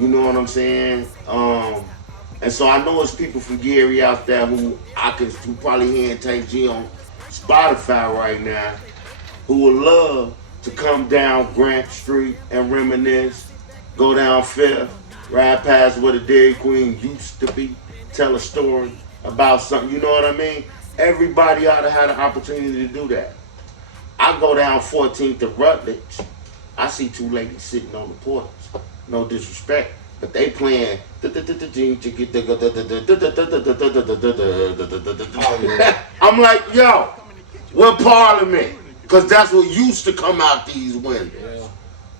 You know what I'm saying? And so I know it's people from Gary out there who probably hearing Tank G on Spotify right now, who would love to come down Grant Street and reminisce, go down Fifth, ride past where the Dairy Queen used to be, tell a story about something. You know what I mean? Everybody ought to have the opportunity to do that. I go down 14th to Rutledge. I see two ladies sitting on the porch. No disrespect, but they playing. I'm like, yo, we're Parliament, because that's what used to come out these windows.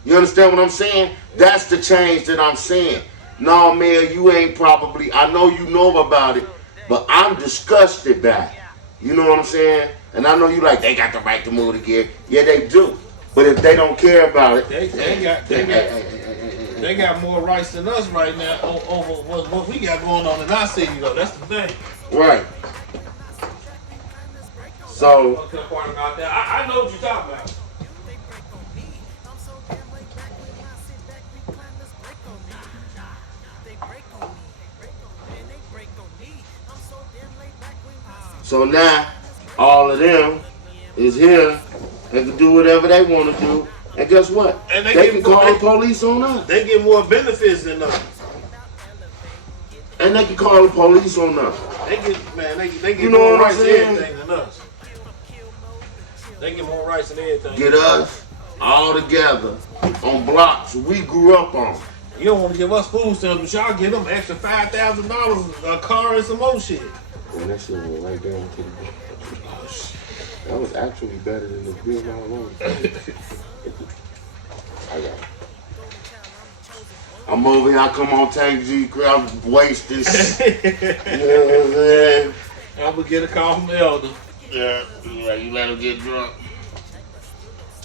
You understand what I'm saying? That's the change that I'm saying. No, man, you ain't probably. I know you know about it, but I'm disgusted by it. You know what I'm saying? And I know you like, they got the right to move again. Yeah, they do. But if they don't care about it, they got more rights than us right now over what we got going on in our city, though. That's the thing. Right. So I know what you're talking about. So now, all of them is here. They can do whatever they want to do. And guess what? And they can call the police on us. They get more benefits than us. And they can call the police on us. They get You know more what rights I'm than saying? everything than us. They get more rights than everything. Get us all together on blocks we grew up on. You don't want to give us food stamps, but y'all give them extra $5,000 a car and some more shit. And that shit went right down to the That was actually better than the bill all along. I got it. I'm over here, I come on Tank G, I'm wasted. You know what I'm saying? I'm gonna get a call from the elder. Yeah, you let him get drunk.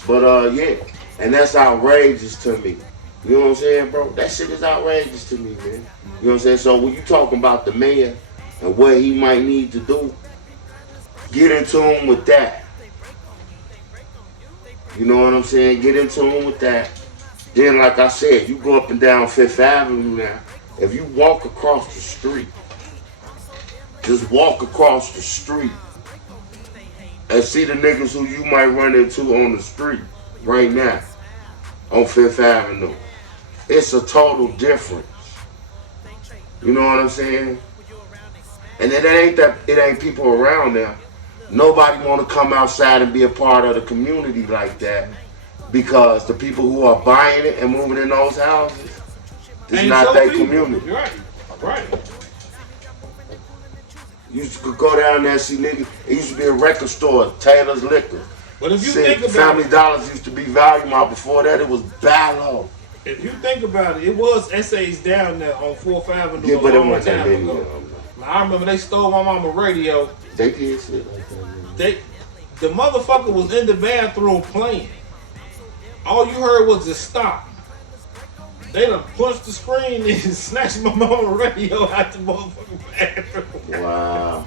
But yeah, and that's outrageous to me. You know what I'm saying, bro? That shit is outrageous to me, man. You know what I'm saying? So when you talking about the mayor and what he might need to do, get in tune with that. You know what I'm saying? Get in tune with that. Then, like I said, you go up and down Fifth Avenue now. If you walk across the street, just walk across the street and see the niggas who you might run into on the street right now on Fifth Avenue. It's a total difference. You know what I'm saying? And it ain't people around there. Nobody want to come outside and be a part of the community like that, because the people who are buying it and moving in those houses, This is not their community. You're right. Right. You used to go down there and see niggas. It used to be a record store, Taylor's Liquor. But if you think about Family it, Dollars used to be Value Mart. Before that, it was Ballo. If you think about it, it was essays down there on 4th Avenue Yeah, but it a long wasn't that time many. ago. I remember they stole my mama radio. They did shit like that. The motherfucker was in the bathroom playing. All you heard was a stop. They done punched the screen and snatched my mama radio out the motherfucking bathroom. Wow.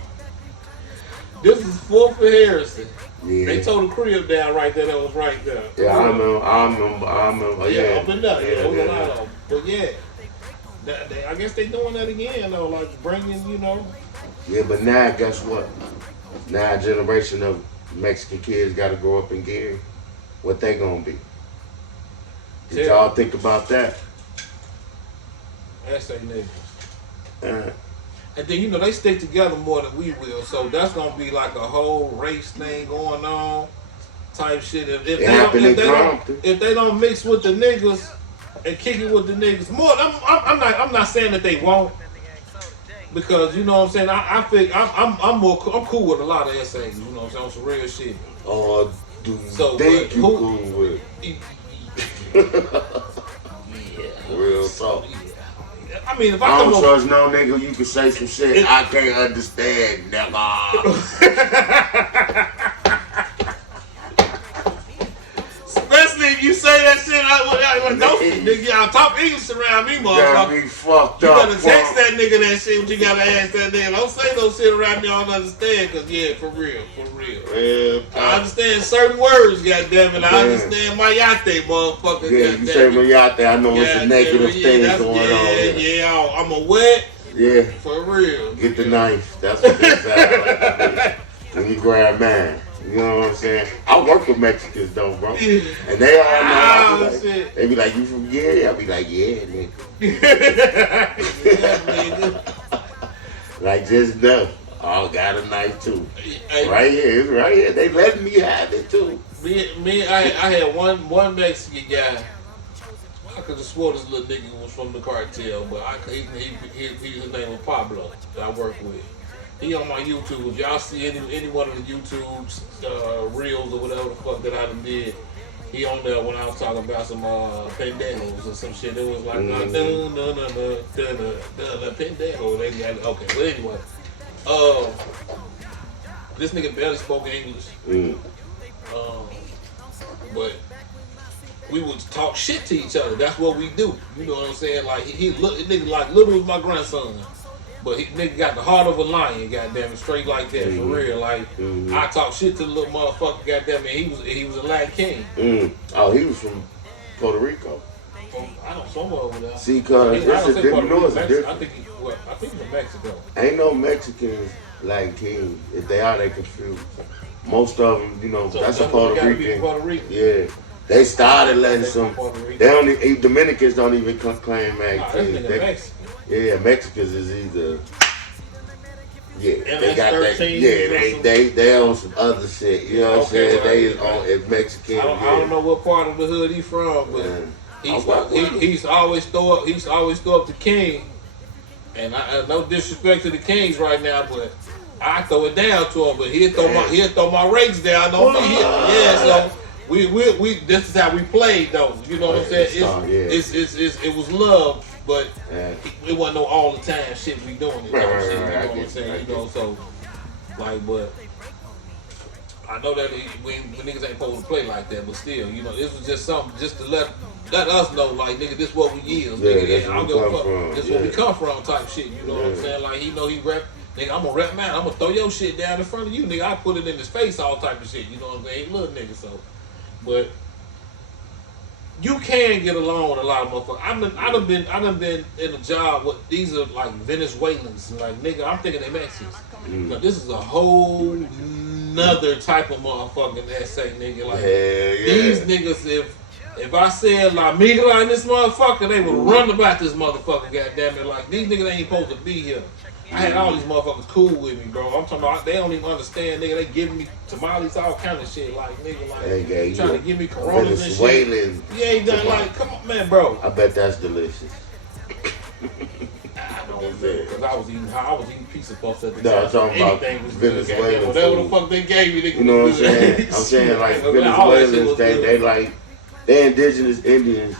This is 4th and Harrison. Yeah. They tore the crib down right there. That was right there. Yeah, I remember. Yeah, up and down. Yeah, there was a lot yeah. of them. But yeah, I guess they doing that again though, like bringing, you know. Yeah, but now guess what? Now a generation of Mexican kids got to grow up in Gary. What they gonna be? Did y'all think about that? That's a nigga. And then, you know, they stick together more than we will. So that's going to be like a whole race thing going on type shit. If they don't mix with the niggas and kick it with the niggas more, I'm not saying that they won't. Because, you know what I'm saying, I think I'm cool with a lot of essays, you know what I'm saying, on some real shit. Oh, do you think you cool with real talk. I mean, if I don't trust no nigga, you can say some shit I can't understand, nigga. Especially if you say that shit, nigga, y'all talk English around me, motherfucker. Be fucked you up. gotta text that nigga that shit, but you gotta ask that nigga. Don't say no shit around me I don't understand, cause yeah, for real. I understand certain words, goddammit. I understand mayate, motherfucker. Yeah, you say mayate, I know it's a negative thing going on. Yeah, I'm a wet. Yeah. For real. Get the knife. That's what they sound like. When you grab mine. You know what I'm saying? I work with Mexicans though, bro. And they all know. They be like, you from here? I be like, yeah, nigga. Like, just know. I got a knife too. Right here, it's right here. They letting me have it too. I had one Mexican guy. I could have swore this little nigga was from the cartel, but his name was Pablo that I work with. He on my YouTube. If y'all see any one of the YouTube reels or whatever the fuck that I done did, he on there when I was talking about some pendejos or some shit. It was like pendejo. They got it. Okay, but anyway, this nigga barely spoke English. But we would talk shit to each other. That's what we do. You know what I'm saying? Like nigga like little as my grandson. But nigga got the heart of a lion, goddamn it, straight like that, for real. Like I talk shit to the little motherfucker, goddamn it. He was a Latin king. Oh, he was from Puerto Rico. I don't somewhere over there. See, cause it's a different. I think he's from Mexico. Ain't no Mexicans Latin king. If they are, they confused. Most of them, you know, so that's a Puerto Rican. Yeah. They started letting some. They only Dominicans don't even claim Mexicans. Yeah, Mexicans is either. Yeah, they got that. Yeah, they on some other shit. You know what I'm saying? They on Mexican. I don't know what part of the hood he from, but he used to always throw up the king. And no disrespect to the kings right now, but I throw it down to him. But he'll throw my rates down on me. Yeah, so. We this is how we played though. You know what I'm saying? It was love, but it wasn't no all the time shit we doing it. You know what I'm saying? You know, so like, but I know that when niggas ain't supposed to play like that, but still, you know, this was just something just to let us know, like, nigga, this what we is, nigga. I don't give a fuck. This where we come from, type shit. You know what I'm saying? Like, he know he rep. Nigga, I'm gonna rep mine. I'm gonna throw your shit down in front of you, nigga. I put it in his face, all type of shit. You know what I'm saying? He little nigga, so. But you can get along with a lot of motherfuckers. I done been in a job with these are like Venezuelans. Like nigga, I'm thinking they Mexicans. Now this is a whole nother type of motherfucking essay, nigga. Like these niggas, if I said La Migra in this motherfucker, they would run about this motherfucker, goddamn it. Like these niggas ain't supposed to be here. I had all these motherfuckers cool with me, bro. I'm talking about they don't even understand, nigga. They giving me tamales, all kind of shit, like nigga, like trying to give me Coronas and shit. You ain't done like, come on, man, bro. I bet that's delicious. because I was eating pizza puffs at the No, time. I'm talking about Anything was good. Venezuelan Whatever the food. fuck they gave me, they You know what I'm was good. saying? I'm saying like All that shit Venezuelans, was they good. like they indigenous Indians,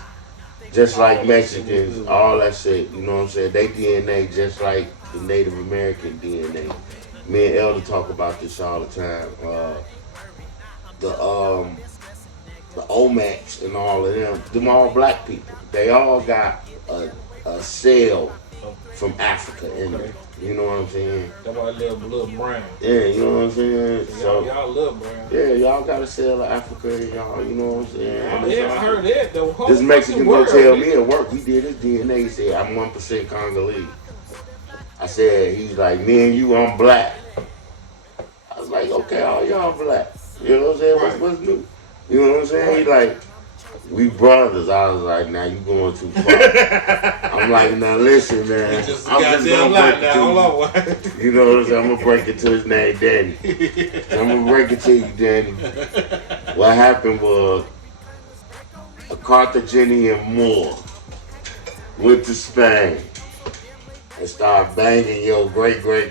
just All like that Mexicans, shit was good. all that shit. You know what I'm saying? They DNA just like the Native American DNA. Me and Elder talk about this all the time. The Omacs and all of them all black people. They all got a cell from Africa in them. You know what I'm saying? That's why I love brown. Yeah, you know what I'm saying? So Y'all love brown. yeah, y'all got a cell of Africa in y'all, you know what I'm saying? Yeah, I heard that though. This Mexican gonna tell me at work, we did his DNA, he said, I'm 1% Congolese. I said, he's like, me and you, I'm black. I was like, okay, all y'all black. You know what I'm saying? What's new? You know what I'm saying? He like, we brothers. I was like, now you going too far. I'm like, now listen, man. I'm just gonna break it to you. You know what I'm saying? I'm gonna break it to his name, Danny. I'm gonna break it to you, Danny. What happened was a Carthaginian Moor went to Spain and started banging your great grandma.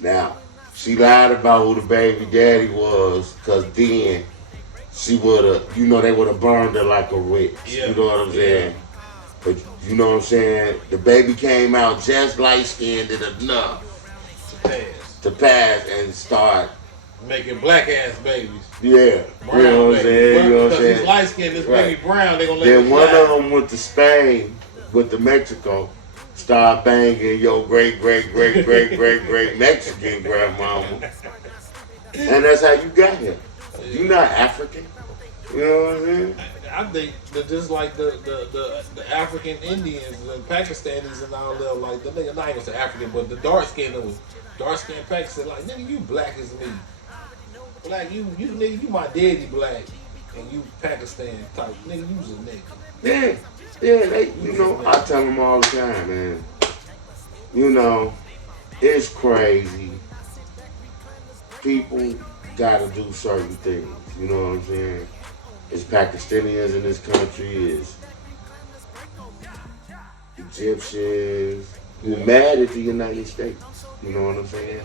Now, she lied about who the baby daddy was, cause then she would've, you know, they would've burned her like a witch. Yeah. You know what I'm saying? But you know what I'm saying? The baby came out just light skinned enough to pass and start making black ass babies. Yeah. Brown you know what I'm saying? You know what I'm because saying? he's light skinned, this baby brown, they gonna let Then him one fly. of them went to Spain, went to Mexico, started banging your great Mexican grandmama. And that's how you got here. You not African. You know what I'm saying? I think that just like the African Indians and Pakistanis and all that, like the nigga, not even say African, but the dark skinned Pakistan, like nigga, you black as me. Black, you nigga, you my daddy black, and you Pakistan type nigga, you was a nigga. Yeah, they, you know, I tell them all the time, man. You know, it's crazy. People gotta do certain things. You know what I'm saying? It's Pakistanians in this country, it's Egyptians who mad at the United States. You know what I'm saying?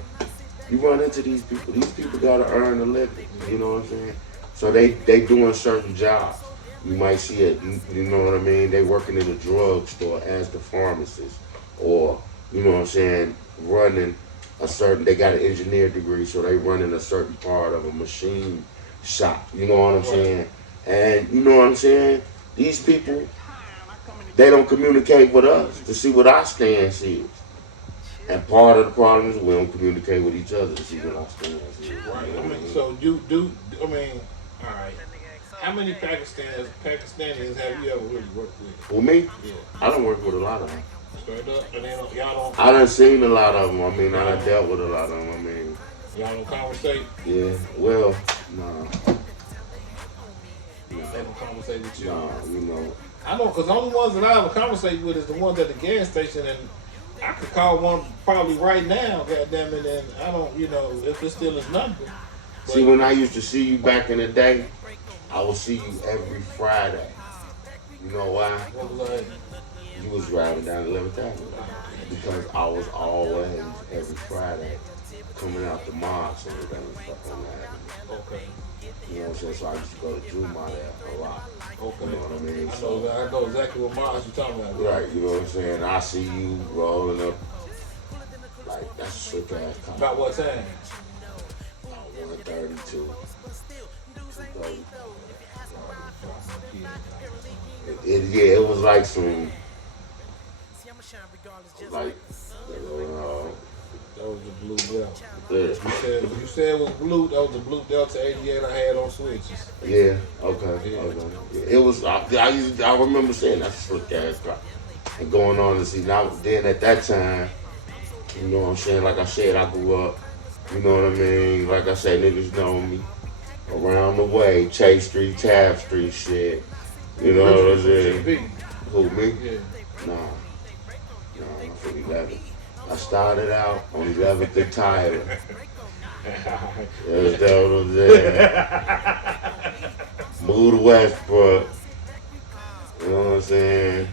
You run into these people. These people gotta earn a living. You know what I'm saying? So they doing certain jobs. You might see it. You know what I mean? They working in a drugstore as the pharmacist, or you know what I'm saying, running a certain. They got an engineer degree, so they running a certain part of a machine shop. You know what I'm saying? And you know what I'm saying? These people, they don't communicate with us to see what our stance is. And part of the problem is we don't communicate with each other to see what our stance is. Right. I mean, so all right. How many Pakistanis have you ever really worked with? With me? Yeah. I don't work with a lot of them. Straight up, and y'all don't. I done seen a lot of them. I mean, I done dealt with a lot of them. I mean, y'all don't conversate. Yeah. Well, nah. They don't conversate with you. Nah, you know. I know, because the only ones that I ever conversate with is the ones at the gas station, and I could call one probably right now, goddamn it, and I don't, you know, if it's still his number. But See, when I used to see you back in the day, I would see you every Friday. You know why? What was I? You was driving down 11th Avenue. Because I was always, every Friday, coming out the mosque and everything stuff on that. Okay. You know what I'm saying? So I used to go to Juma there a lot. Okay. You know what I mean? I know exactly what miles you're talking about. Right, you know what I'm saying? I see you rolling up. Like, that's a sick ass car. About what time? 132. It was like some, like, that was the blue belt. Yeah. You said it was blue. That was the blue Delta 88 I had on switches. Yeah. Okay. Yeah. It was. I remember saying that's a slick ass car, and going on to see. Now then at that time, you know what I'm saying. Like I said, I grew up. You know what I mean. Like I said, niggas know me around the way, Chase Street, Tab Street, shit. You know what I'm saying. Who, me? Yeah. Nah, I'm from 11. I started out on 11th and Tyler. That's what I'm saying. Moved to Westbrook. You know what I'm saying? saying?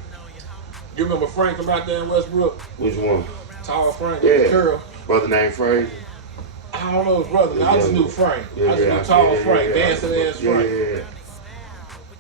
You remember Frank from out there in Westbrook? Which one? Tall Frank, Yeah. girl. Brother named Fraser. I don't know his brother. I just knew Frank. I just knew Tall Frank, dancing ass Frank. Yeah.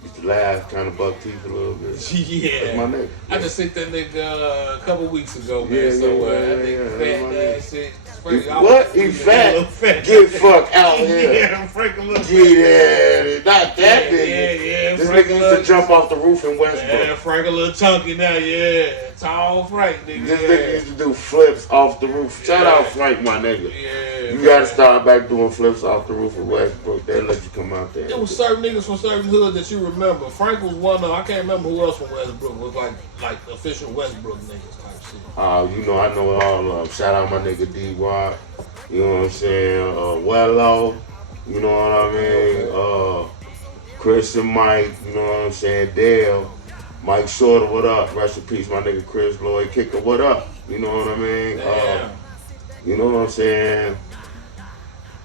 Used to laugh, kind of buck teeth a little bit. Yeah. That's my nigga. I just seen that nigga a couple weeks ago, man. That nigga fat ass shit. What? He fat? Get fuck out here. Yeah, Frank a little Yeah, not that nigga. Yeah. This nigga used to jump off the roof in Westbrook. Yeah, Frank a little chunky now, yeah. Tall Frank, nigga. This nigga used to do flips off the roof. Shout out Frank, my nigga. Yeah. You gotta start back doing flips off the roof of Westbrook. They'll let you come out there. It was certain niggas from certain hoods that you remember. Frank was one of, I can't remember who else from Westbrook was like official Westbrook niggas type shit. You know, I know all of them. Shout out my nigga D-Wad. You know what I'm saying? Wello. You know what I mean? Chris and Mike. You know what I'm saying? Dale. Mike Shorter, what up? Rest in peace, my nigga Chris Lloyd Kicker, what up? You know what I mean? You know what I'm saying?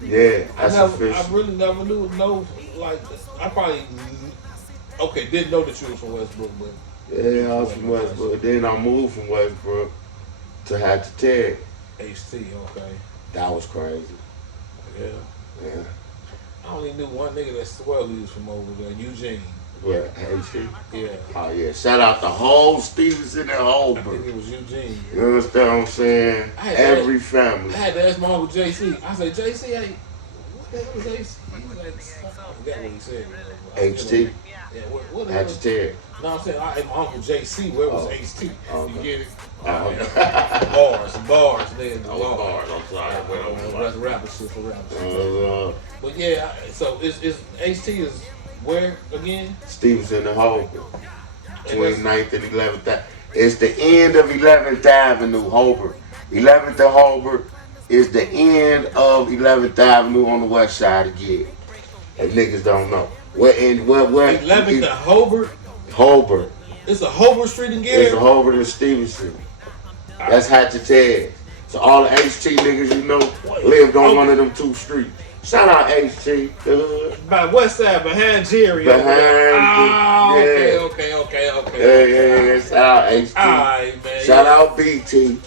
Yeah, that's official. I really never like, I probably, didn't know that you was from Westbrook, but. Yeah, I was from Westbrook. Then I moved from Westbrook to Hatchet. HT, okay. That was crazy. Yeah. I only knew one nigga that swore he was from over there, Eugene. What, HT? Yeah. Oh, yeah. Shout out the whole Stevenson and Hobo. I think it was Eugene. You understand what I'm saying? Every family. I had to ask my uncle JC. I said, JC, hey, what the hell is HT? He was like, I forgot what he said. HT? Yeah, what Hatchet. No, I'm saying, my uncle JC, where was HT? Okay. You get it? Bars, nigga. Bars, I'm sorry. That's rapper shit for rappers. But yeah, so it's HT is where again? Stevenson and Hobo. Between 9th and 11th. It's the end of 11th Avenue, Hobo. 11th and Hobo is the end of 11th Avenue on the west side again. And niggas don't know. Where 11th and Hobo? Hobo. It's a Hobo Street in Gary? It's a Hobo and Stevenson. That's Hatchet. So all the HT niggas you know lived on one of them two streets. Shout out HT. By west side, behind Jerry. Okay. Yeah. Shout out HT. Alright, man. Shout out BT.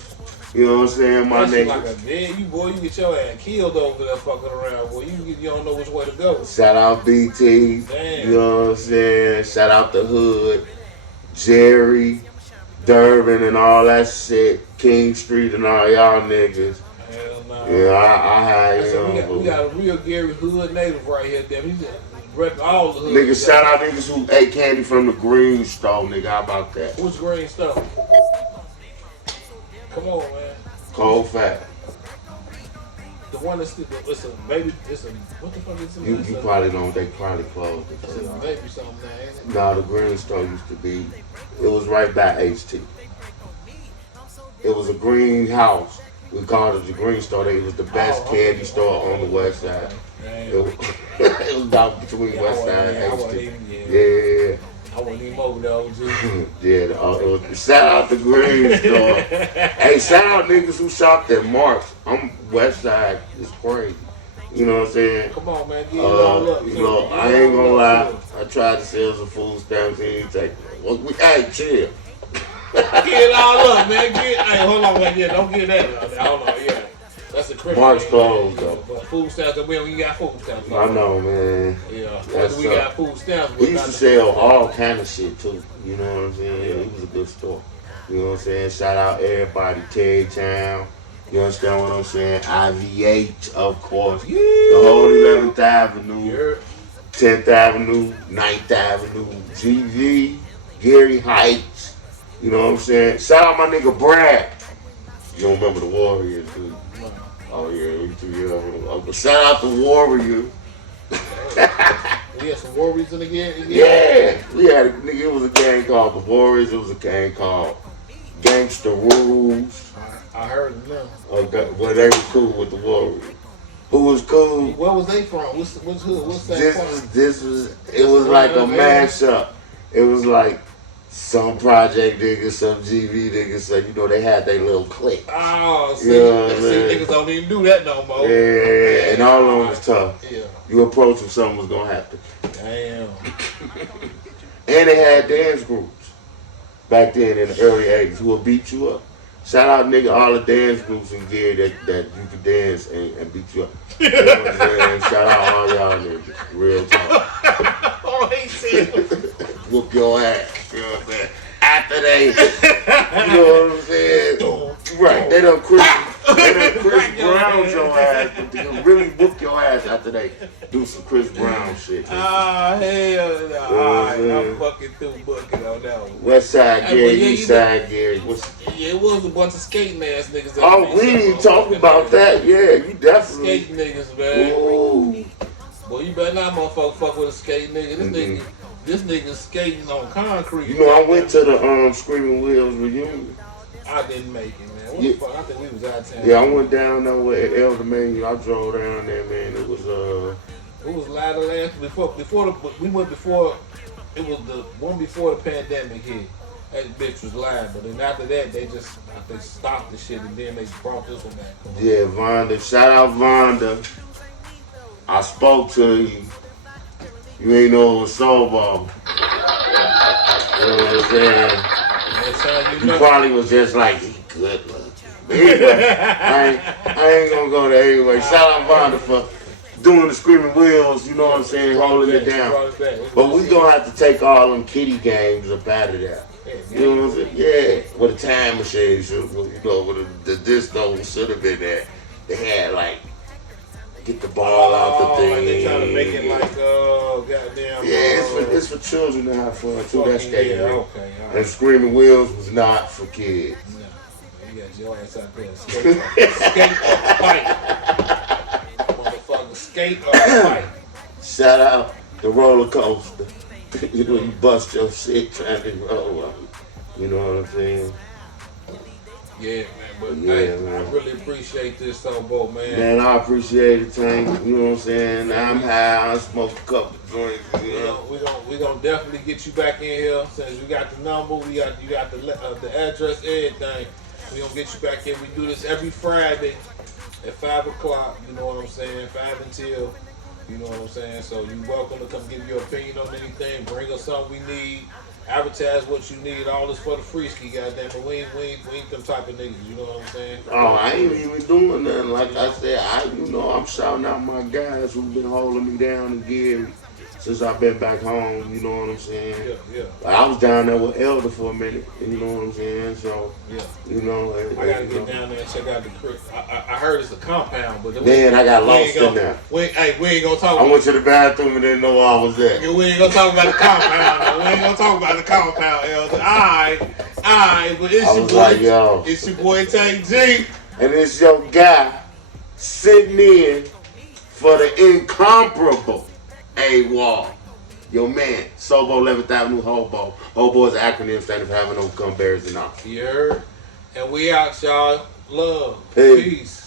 You know what I'm saying, my nigga. Like a dead you get your ass killed over there fucking around, boy. You don't know which way to go. Shout out BT. Damn. You know what I'm saying? Shout out the hood. Jerry, Durbin, and all that shit. King Street and all y'all niggas. Hell no. Yeah, I had we got a real Gary hood native right here, damn. He's repping all the hood. Niggas, shout out niggas who ate candy from the green store, nigga. How about that? What's green stuff? Come on, man. Cold fat. The one that's what the fuck is it? You probably don't. They probably closed it. It's a baby something now, ain't it? No, the green store used to be. It was right by HT. It was a green house. We called it the green store. It was the best candy store on the west side. It was about between west side and HT. Yeah. I wasn't even over there, OG. Yeah, shout out the green store. Hey, shout out niggas who shopped at Mark's. I'm west side. It's crazy. You know what I'm saying? Come on, man. Get it all up. You know, I ain't gonna lie. I tried to sell some food stamps. He ain't take it. Hey, chill. Get it all up, man. Hey, hold on, man. Yeah, don't get that. Hold on, yeah. That's a criminal. Mark's closed, though. But food stamps, we got food stamps. I know, man. Yeah. We got food stamps. We used to sell all kind of shit, too. You know what I'm saying? Yeah, it was a good store. You know what I'm saying? Shout out everybody. Terry Town. You understand what I'm saying? IVH, of course. Yeah. The whole 11th Avenue. 10th Avenue. 9th Avenue. GV. Gary Heights. You know what I'm saying? Shout out my nigga Brad. You don't remember the Warriors, dude? Oh yeah, we too young. But shout out the Warrior. We had some Warriors in the game. Yeah, we had a nigga. It was a gang called the Warriors. It was a gang called Gangsta Rules. I heard of them. Okay, well they were cool with the Warriors. Who was cool? Where was they from? What's hood? What's that? It was like a mashup. It was like some project niggas, some GV niggas, so you know they had their little clique. Oh, see, niggas don't even do that no more. Yeah, and all of them was tough. Yeah. You approach them, something was gonna happen. Damn. And they had dance groups. back then in the early 80s who will beat you up. Shout out, nigga, all the dance groups in gear that you could dance and beat you up. You know what I'm saying? Shout out all y'all niggas. Real talk. Oh, he said. Whoop your ass. You know what I'm saying? After they, you know what I'm saying? Right, they done Chris Brown your ass, but they gonna really whoop your ass after they do some Chris Brown shit. Ah, hell no. Alright, I'm fucking through bucket on that one. West Side Gary, East Side Gary. Yeah, it was a bunch of skating ass niggas. Oh, we ain't talking about that. Yeah, you definitely. Skating niggas, man. Ooh. Boy, you better not motherfucker fuck with a skating nigga. This nigga skating on concrete. You know, I went to the Screaming Wheels reunion. I didn't make it, man. What the fuck? I think we was out of town. Yeah, I went down there with Elder Manu. I drove down there, man. It was live the last we went before. It was the one before the pandemic hit. That bitch was live, but then after that they stopped the shit and then they brought this one back. Yeah, Vonda. Shout out Vonda. I spoke to you. You ain't know it was Sobo. You know what I'm saying? You probably was just like, he good looking. Anyway, I ain't gonna go there anyway. Shout out Vonda for doing the Screaming Wheels, you know what I'm saying, holding it down. But we gonna have to take all them kiddie games up out of there. You know what I'm saying? Yeah, with a time machine, you know, with the disco should have been there. They had like, get the ball out the thing. And they trying to make it like, goddamn. Yeah, it's for children to have fun too. That's skating. Yeah, okay. Right. And Screaming Wheels was not for kids. No, you got your ass out there. Skate or fight. Motherfucker, skate or fight. Shout out the roller coaster. You know, you bust your shit trying to roll up. You know what I'm saying? Yeah, man. But yeah, hey, man. I really appreciate this, Sobo, man. Man, I appreciate it, Tank. You know what I'm saying? I'm high. I smoked a couple joints. You know? We gonna definitely get you back in here since we got the number, you got the address, everything. We gonna get you back here. We do this every Friday at 5 o'clock. You know what I'm saying? 5 until. You know what I'm saying? So you're welcome to come give your opinion on anything. Bring us something we need. Advertise what you need. All this for the free ski, goddamn. But we ain't them type of niggas. You know what I'm saying? Oh, I ain't even doing nothing. Like I said, I'm shouting out my guys who've been holding me down in gear since I've been back home. You know what I'm saying? Yeah. Like, I was down there with Elder for a minute. You know what I'm saying? So, you know. I gotta get down there and check out the crib. I heard it's a compound, but then I got lost in there. We ain't gonna talk. I went to the bathroom and didn't know where I was at. We ain't gonna talk about the compound. We ain't gonna talk about the compound, Elder. Alright, but it's your boy. Like, yo. It's your boy Tank G. And it's your guy sitting in for the incomparable AWOL. Your man, Sobo 11th Avenue Hobo. Hobo is an acronym standing for having overcome barriers and obstacles. You heard? And we out, y'all. Love. Peace. Peace.